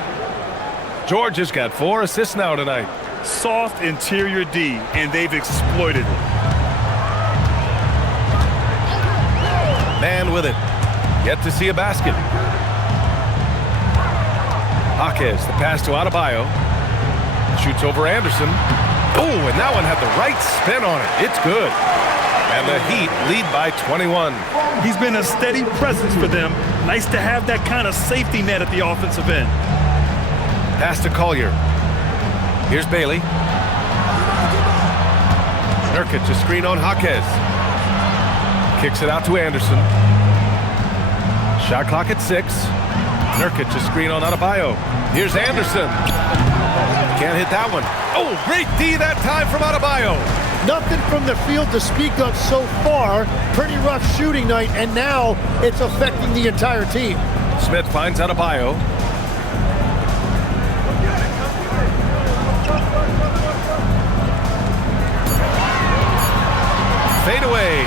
George has got 4 assists now tonight. Soft interior D, and they've exploited it. Man with it. Yet to see a basket. Jaquez, the pass to Adebayo. Shoots over Anderson. Oh, and that one had the right spin on it. It's good. And the Heat lead by 21. He's been a steady presence for them. Nice to have that kind of safety net at the offensive end. Pass to Collier. Here's Bailey. Nurkic, a screen on Jaquez. Kicks it out to Anderson. Shot clock at 6. Nurkic, a screen on Adebayo. Here's Anderson. Can't hit that one. Oh, great D that time from Adebayo. Nothing from the field to speak of so far. Pretty rough shooting night, and now it's affecting the entire team. Smith finds Adebayo. Fade away.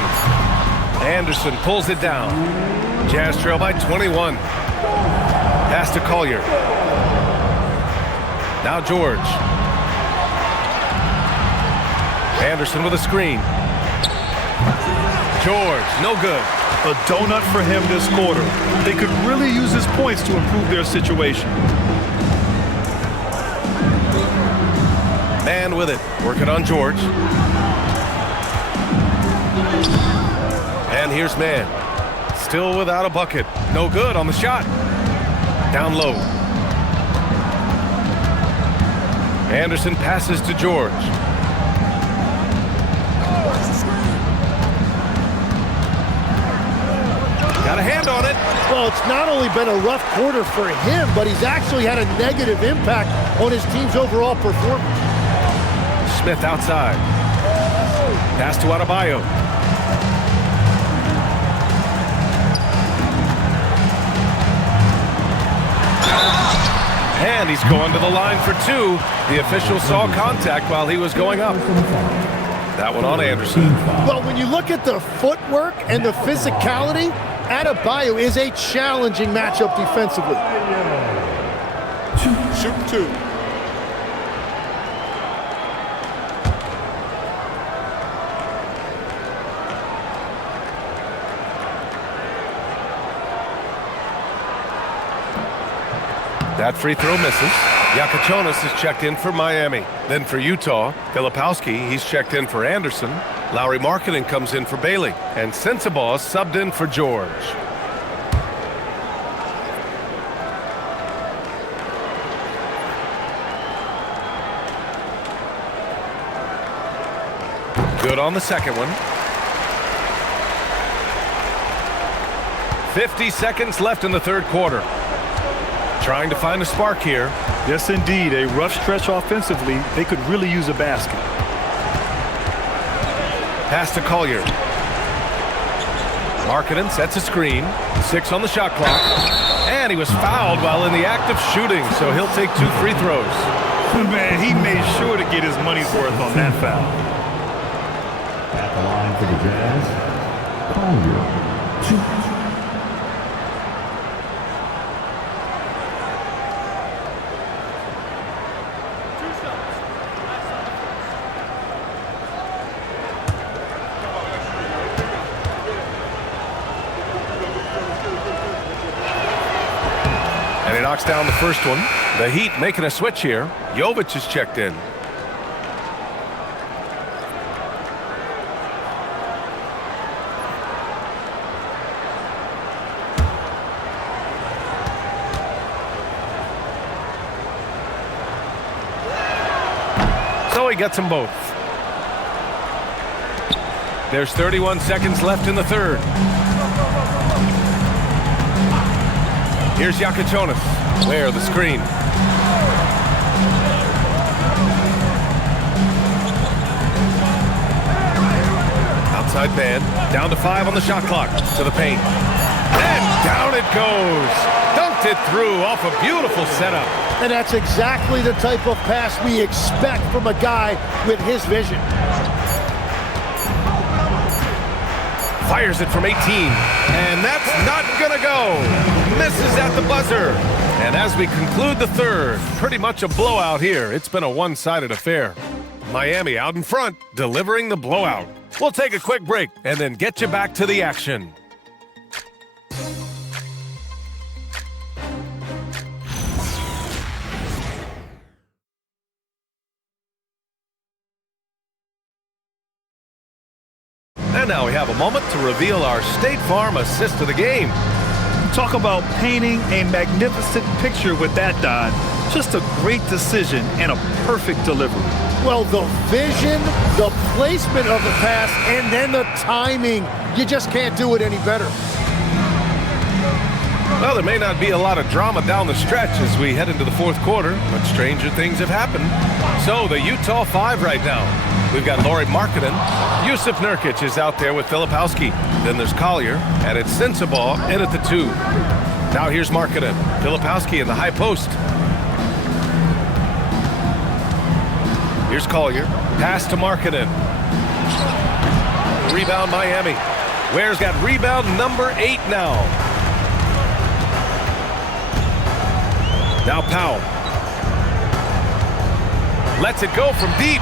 Anderson pulls it down. Jazz trail by 21. Pass to Collier. Now George. Anderson with a screen. George, no good. A donut for him this quarter. They could really use his points to improve their situation. Man with it, working on George. And here's Man. Still without a bucket. No good on the shot. Down low. Anderson passes to George. Got a hand on it. Well, it's not only been a rough quarter for him, but he's actually had a negative impact on his team's overall performance. Smith outside. Pass to Adebayo. And he's going to the line for two. The official saw contact while he was going up. That one on Anderson. Well, when you look at the footwork and the physicality, Adebayo is a challenging matchup defensively. Shoot two. That free throw misses. Yakichonis is checked in for Miami. Then for Utah, Filipowski, he's checked in for Anderson. Lauri Markkanen comes in for Bailey. And Sensabaugh subbed in for George. Good on the second one. 50 seconds left in the third quarter. Trying to find a spark here. Yes, indeed. A rough stretch offensively. They could really use a basket. Pass to Collier. Markkanen sets a screen. 6 on the shot clock. And he was fouled while in the act of shooting, so he'll take 2 free throws. Man, he made sure to get his money's worth on that foul. At the line for the Jazz, Collier. 2. And he knocks down the first one. The Heat making a switch here. Jovic is checked in. So he gets them both. There's 31 seconds left in the third. Here's Yakichonis. Where the screen. Outside man. Down to 5 on the shot clock. To the paint. And down it goes. Dunked it through off a beautiful setup. And that's exactly the type of pass we expect from a guy with his vision. Fires it from 18. And that's not gonna go. Misses at the buzzer. And as we conclude the third, pretty much a blowout here. It's been a one-sided affair. Miami out in front, delivering the blowout. We'll take a quick break and then get you back to the action. And now we have a moment to reveal our State Farm assist of the game. Talk about painting a magnificent picture with that, Don. Just a great decision and a perfect delivery. Well, the vision, the placement of the pass, and then the timing. You just can't do it any better. Well, there may not be a lot of drama down the stretch as we head into the fourth quarter, but stranger things have happened. So the Utah 5 right now. We've got Lauri Markkanen. Jusuf Nurkic is out there with Filipowski. Then there's Collier, and it's Sensabaugh in at the 2. Now here's Markkanen. Filipowski in the high post. Here's Collier. Pass to Markkanen. Rebound Miami. Ware's got rebound number 8 now. Now Powell. Lets it go from deep.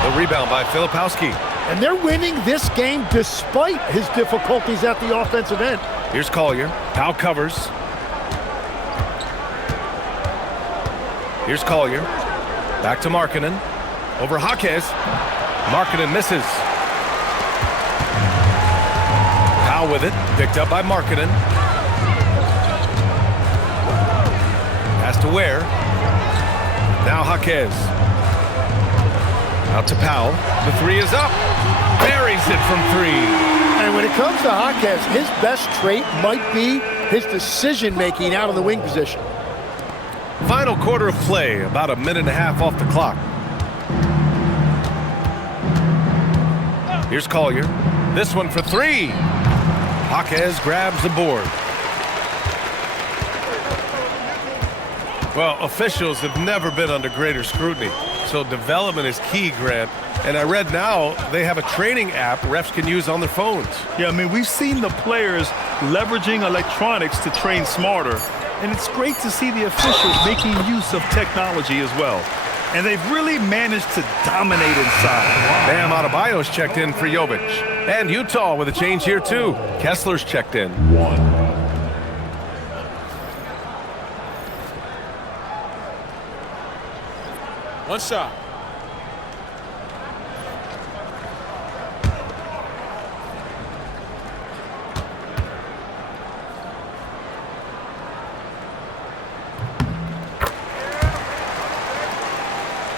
The rebound by Filipowski. And they're winning this game despite his difficulties at the offensive end. Here's Collier. Powell covers. Here's Collier. Back to Markkanen. Over Jaquez. Markkanen misses. Powell with it. Picked up by Markkanen. Pass to Ware. Now Jaquez. Out to Powell. The three is up. Buries it from three. And when it comes to Jaquez, his best trait might be his decision-making out of the wing position. Final quarter of play, about a minute and a half off the clock. Here's Collier. This one for three. Jaquez grabs the board. Well, officials have never been under greater scrutiny, so development is key, Grant. And I read now they have a training app refs can use on their phones. Yeah, I mean, we've seen the players leveraging electronics to train smarter, and it's great to see the officials making use of technology as well. And they've really managed to dominate inside. Bam Adebayo's checked in for Jovic. And Utah with a change here, too. Kessler's checked in. One shot.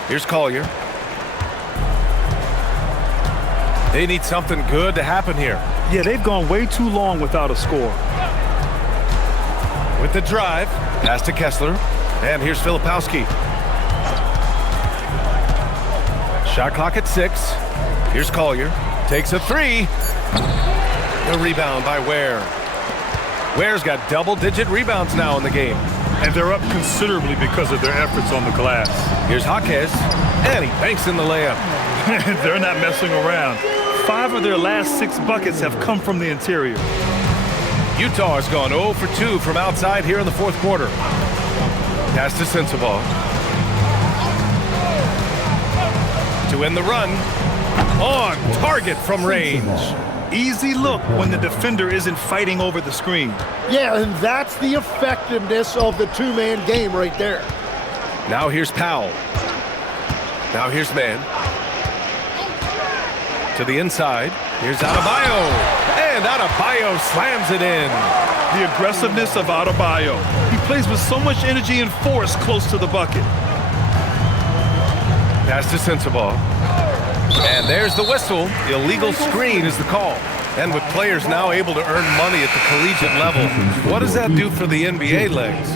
Here's Collier. They need something good to happen here. Yeah, they've gone way too long without a score. With the drive, pass to Kessler. And here's Filipowski. Shot clock at 6. Here's Collier. Takes a three. The rebound by Ware. Ware's got double-digit rebounds now in the game. And they're up considerably because of their efforts on the glass. Here's Jaquez. And he banks in the layup. They're not messing around. 5 of their last 6 buckets have come from the interior. Utah has gone 0 for 2 from outside here in the fourth quarter. Pass to Sensabaugh. To end the run. On target from range. Easy look when the defender isn't fighting over the screen. Yeah, and that's the effectiveness of the two-man game right there. Now here's Powell. Now here's man. To the inside. Here's Adebayo. And Adebayo slams it in. The aggressiveness of Adebayo. He plays with so much energy and force close to the bucket. Pass to Sensabaugh. And there's the whistle. Illegal screen is the call. And with players now able to earn money at the collegiate level, what does that do for the NBA legs?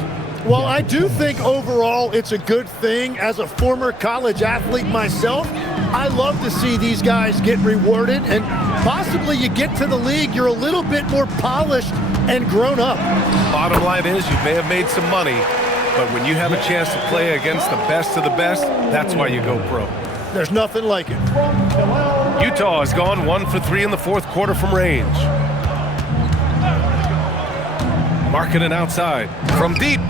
Well, I do think overall it's a good thing. As a former college athlete myself, I love to see these guys get rewarded, and possibly you get to the league, you're a little bit more polished and grown up. Bottom line is you may have made some money, but when you have a chance to play against the best of the best, that's why you go pro. There's nothing like it. Utah has gone 1 for 3 in the fourth quarter from range. Markkanen outside. From deep.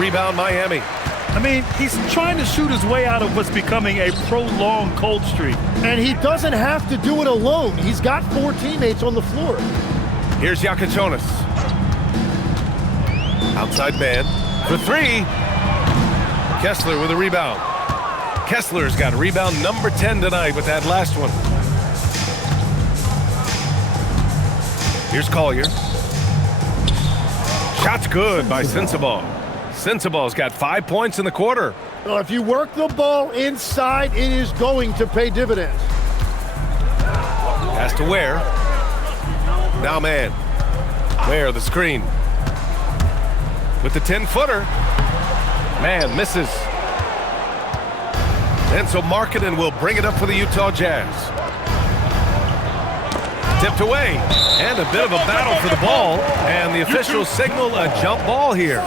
Rebound Miami. I mean, he's trying to shoot his way out of what's becoming a prolonged cold streak. And he doesn't have to do it alone. He's got 4 teammates on the floor. Here's Yakachonis. Outside man. For 3. Kessler with a rebound. Kessler's got rebound number 10 tonight with that last one. Here's Collier. Shot's good by Sensabaugh. Sensabaugh's got 5 points in the quarter. Well, if you work the ball inside, it is going to pay dividends. Pass to Ware. Now man. Ware the screen. With the 10-footer. Man misses. And so Markkanen will bring it up for the Utah Jazz. Tipped away. And a bit of a battle for the ball. And the officials signal a jump ball here.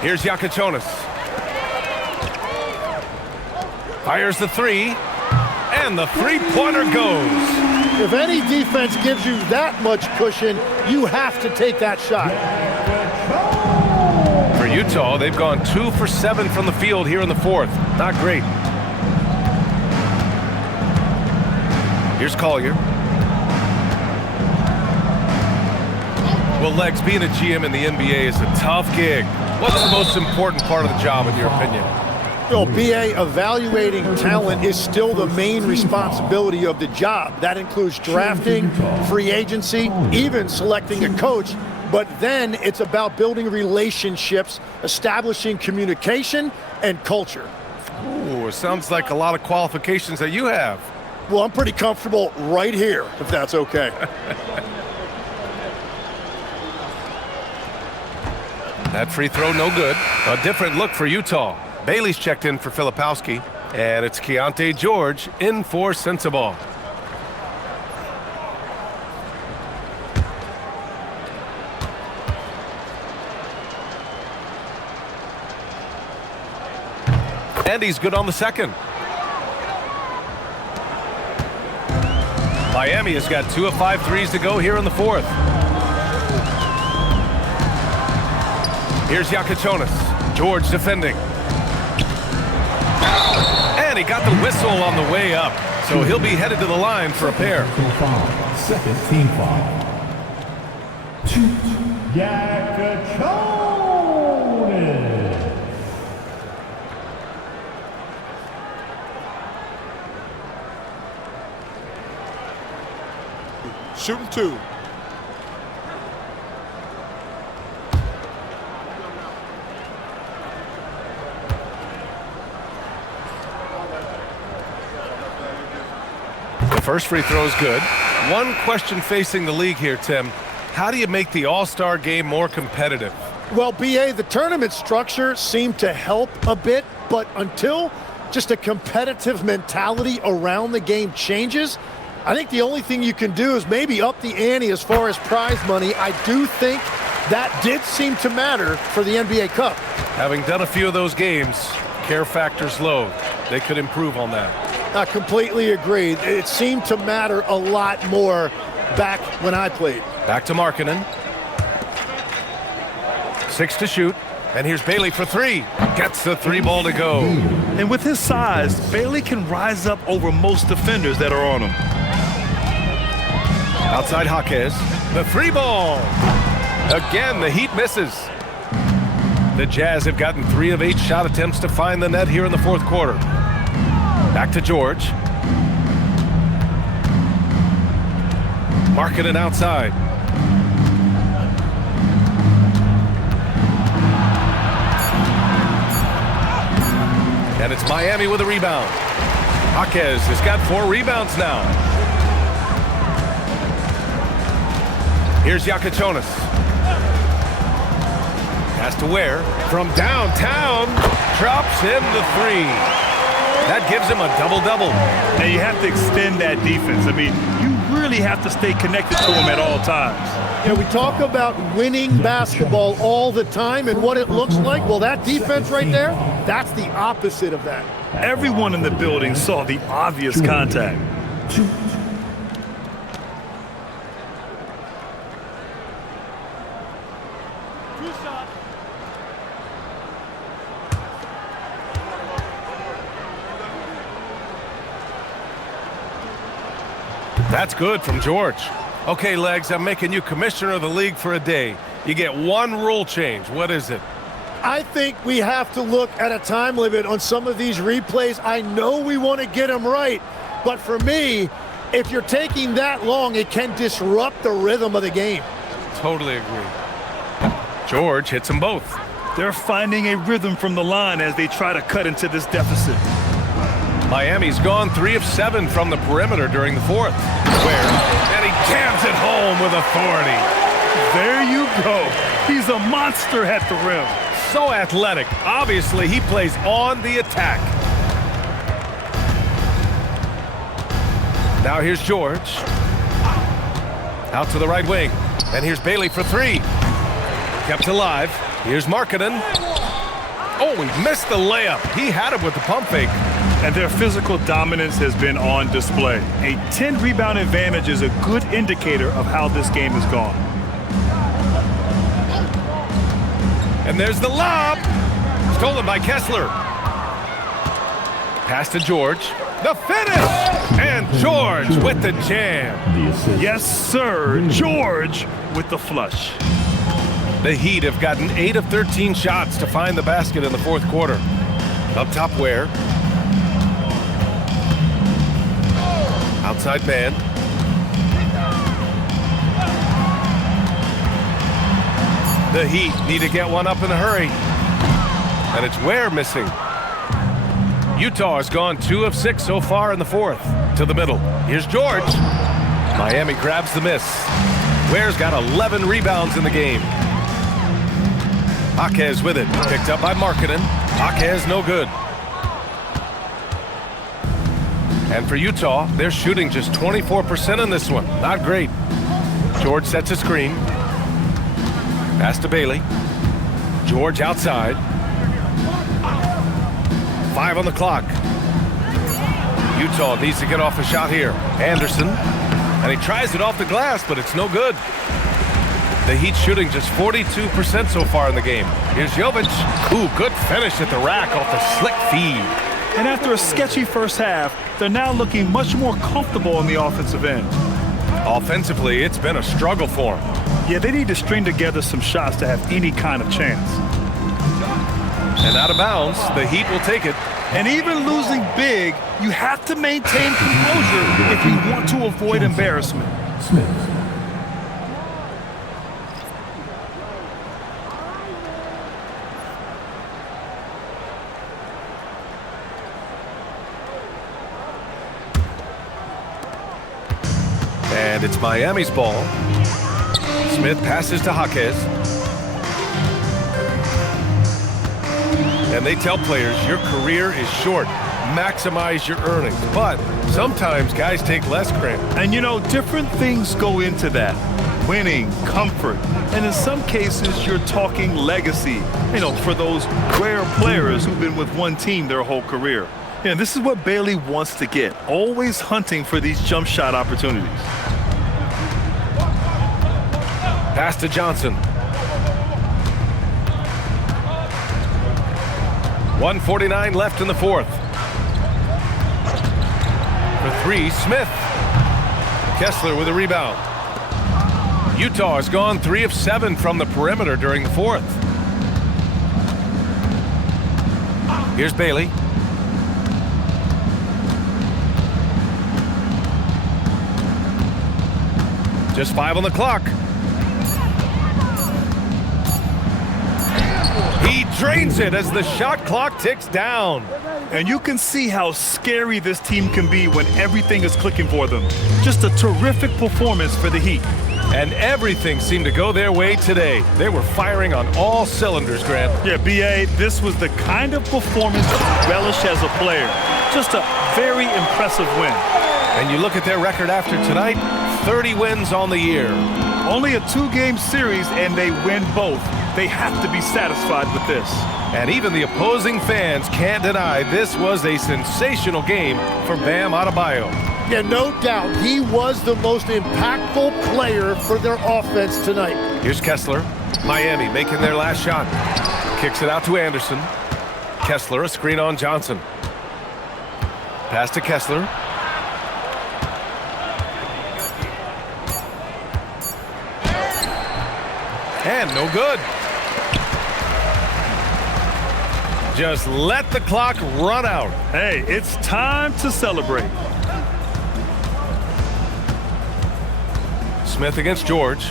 Here's Yakachonis. Fires the 3. And the three-pointer goes. If any defense gives you that much cushion, you have to take that shot. For Utah, they've gone 2 for 7 from the field here in the fourth. Not great. Here's Collier. Well, Legs, being a GM in the NBA is a tough gig. What's the most important part of the job, in your opinion? Well, BA, evaluating talent is still the main responsibility of the job. That includes drafting, free agency, even selecting a coach. But then it's about building relationships, establishing communication, and culture. Ooh, it sounds like a lot of qualifications that you have. Well, I'm pretty comfortable right here, if that's okay. That free throw, no good. A different look for Utah. Bailey's checked in for Filipowski, and it's Keontae George in for Sensabaugh. And he's good on the second. Miami has got 2 of 5 threes to go here in the fourth. Here's Yakichonis. George defending. And he got the whistle on the way up. So he'll be headed to the line for a pair. Second team foul. Yakichonis. Shooting 2. The first free throw is good. One question facing the league here, Tim. How do you make the All-Star game more competitive? Well, BA, the tournament structure seemed to help a bit, but until just a competitive mentality around the game changes, I think the only thing you can do is maybe up the ante as far as prize money. I do think that did seem to matter for the NBA Cup. Having done a few of those games, care factor's low. They could improve on that. I completely agree. It seemed to matter a lot more back when I played. Back to Markkanen. 6 to shoot. And here's Bailey for 3. Gets the 3 ball to go. And with his size, Bailey can rise up over most defenders that are on him. Outside Jaquez. The 3 ball. Again, the Heat misses. The Jazz have gotten 3 of 8 shot attempts to find the net here in the fourth quarter. Back to George. Markkanen outside. And it's Miami with a rebound. Jaquez has got 4 rebounds now. Here's Yakichonis. Has to Ware from downtown. Drops in the 3. That gives him a double-double. Now you have to extend that defense. I mean, you really have to stay connected to him at all times. You know, we talk about winning basketball all the time and what it looks like. Well, that defense right there, that's the opposite of that. Everyone in the building saw the obvious contact. That's good from George. Okay, Legs, I'm making you commissioner of the league for a day. You get 1 rule change. What is it? I think we have to look at a time limit on some of these replays. I know we want to get them right, but for me, if you're taking that long, it can disrupt the rhythm of the game. Totally agree. George hits them both. They're finding a rhythm from the line as they try to cut into this deficit. Miami's gone 3 of 7 from the perimeter during the fourth. And he jams it home with authority. There you go. He's a monster at the rim. So athletic. Obviously, he plays on the attack. Now here's George. Out to the right wing. And here's Bailey for 3. Kept alive. Here's Markkanen. Oh, he missed the layup. He had him with the pump fake. And their physical dominance has been on display. A 10-rebound advantage is a good indicator of how this game has gone. And there's the lob. Stolen by Kessler. Pass to George. The finish! And George with the jam. Yes, sir. George with the flush. The Heat have gotten 8 of 13 shots to find the basket in the fourth quarter. Up top, Ware. Outside man. The Heat need to get one up in a hurry. And it's Ware missing. Utah has gone 2 of 6 so far in the fourth. To the middle. Here's George. Miami grabs the miss. Ware's got 11 rebounds in the game. Jaquez with it. Picked up by Markkanen. Jaquez no good. And for Utah, they're shooting just 24% in this one. Not great. George sets a screen. Pass to Bailey. George outside. 5 on the clock. Utah needs to get off a shot here. Anderson. And he tries it off the glass, but it's no good. The Heat shooting just 42% so far in the game. Here's Jovic. Ooh, good finish at the rack off the slick feed. And after a sketchy first half, they're now looking much more comfortable on the offensive end. Offensively, it's been a struggle for them. Yeah, they need to string together some shots to have any kind of chance. And out of bounds, the Heat will take it. And even losing big, you have to maintain composure if you want to avoid embarrassment. Smith. And it's Miami's ball. Smith passes to Jaquez. And they tell players, your career is short. Maximize your earnings. But sometimes guys take less credit. And you know, different things go into that. Winning, comfort, and in some cases, you're talking legacy. You know, for those rare players who've been with one team their whole career. And this is what Bailey wants to get. Always hunting for these jump shot opportunities. Pass to Johnson. 1:49 left in the fourth. For 3, Smith. Kessler with a rebound. Utah has gone 3 of 7 from the perimeter during the fourth. Here's Bailey. Just 5 on the clock. He drains it as the shot clock ticks down. And you can see how scary this team can be when everything is clicking for them. Just a terrific performance for the Heat. And everything seemed to go their way today. They were firing on all cylinders, Grant. Yeah, B.A., this was the kind of performance you relish as a player. Just a very impressive win. And you look at their record after tonight, 30 wins on the year. Only a 2-game series, and they win both. They have to be satisfied with this. And even the opposing fans can't deny this was a sensational game for Bam Adebayo. Yeah, no doubt. He was the most impactful player for their offense tonight. Here's Kessler. Miami making their last shot. Kicks it out to Anderson. Kessler, a screen on Johnson. Pass to Kessler. And no good. Just let the clock run out. Hey, it's time to celebrate. Smith against George.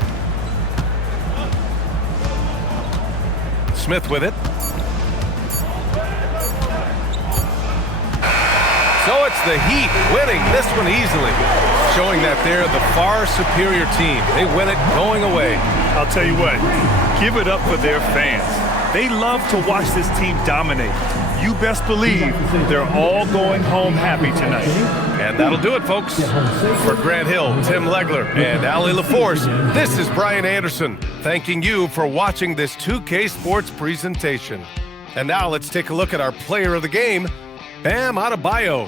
Smith with it. So it's the Heat winning this one easily, showing that they're the far superior team. They win it going away. I'll tell you what, give it up for their fans. They love to watch this team dominate. You best believe they're all going home happy tonight. And that'll do it, folks. For Grant Hill, Tim Legler, and Allie LaForce, this is Brian Anderson, thanking you for watching this 2K Sports presentation. And now let's take a look at our player of the game, Bam Adebayo.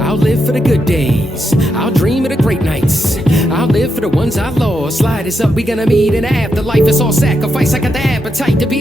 I'll live for the good days. I'll dream of the great nights. I'll live for the ones I lost. Slide us up, we gonna meet in the afterlife. It's all sacrifice. I got the appetite to be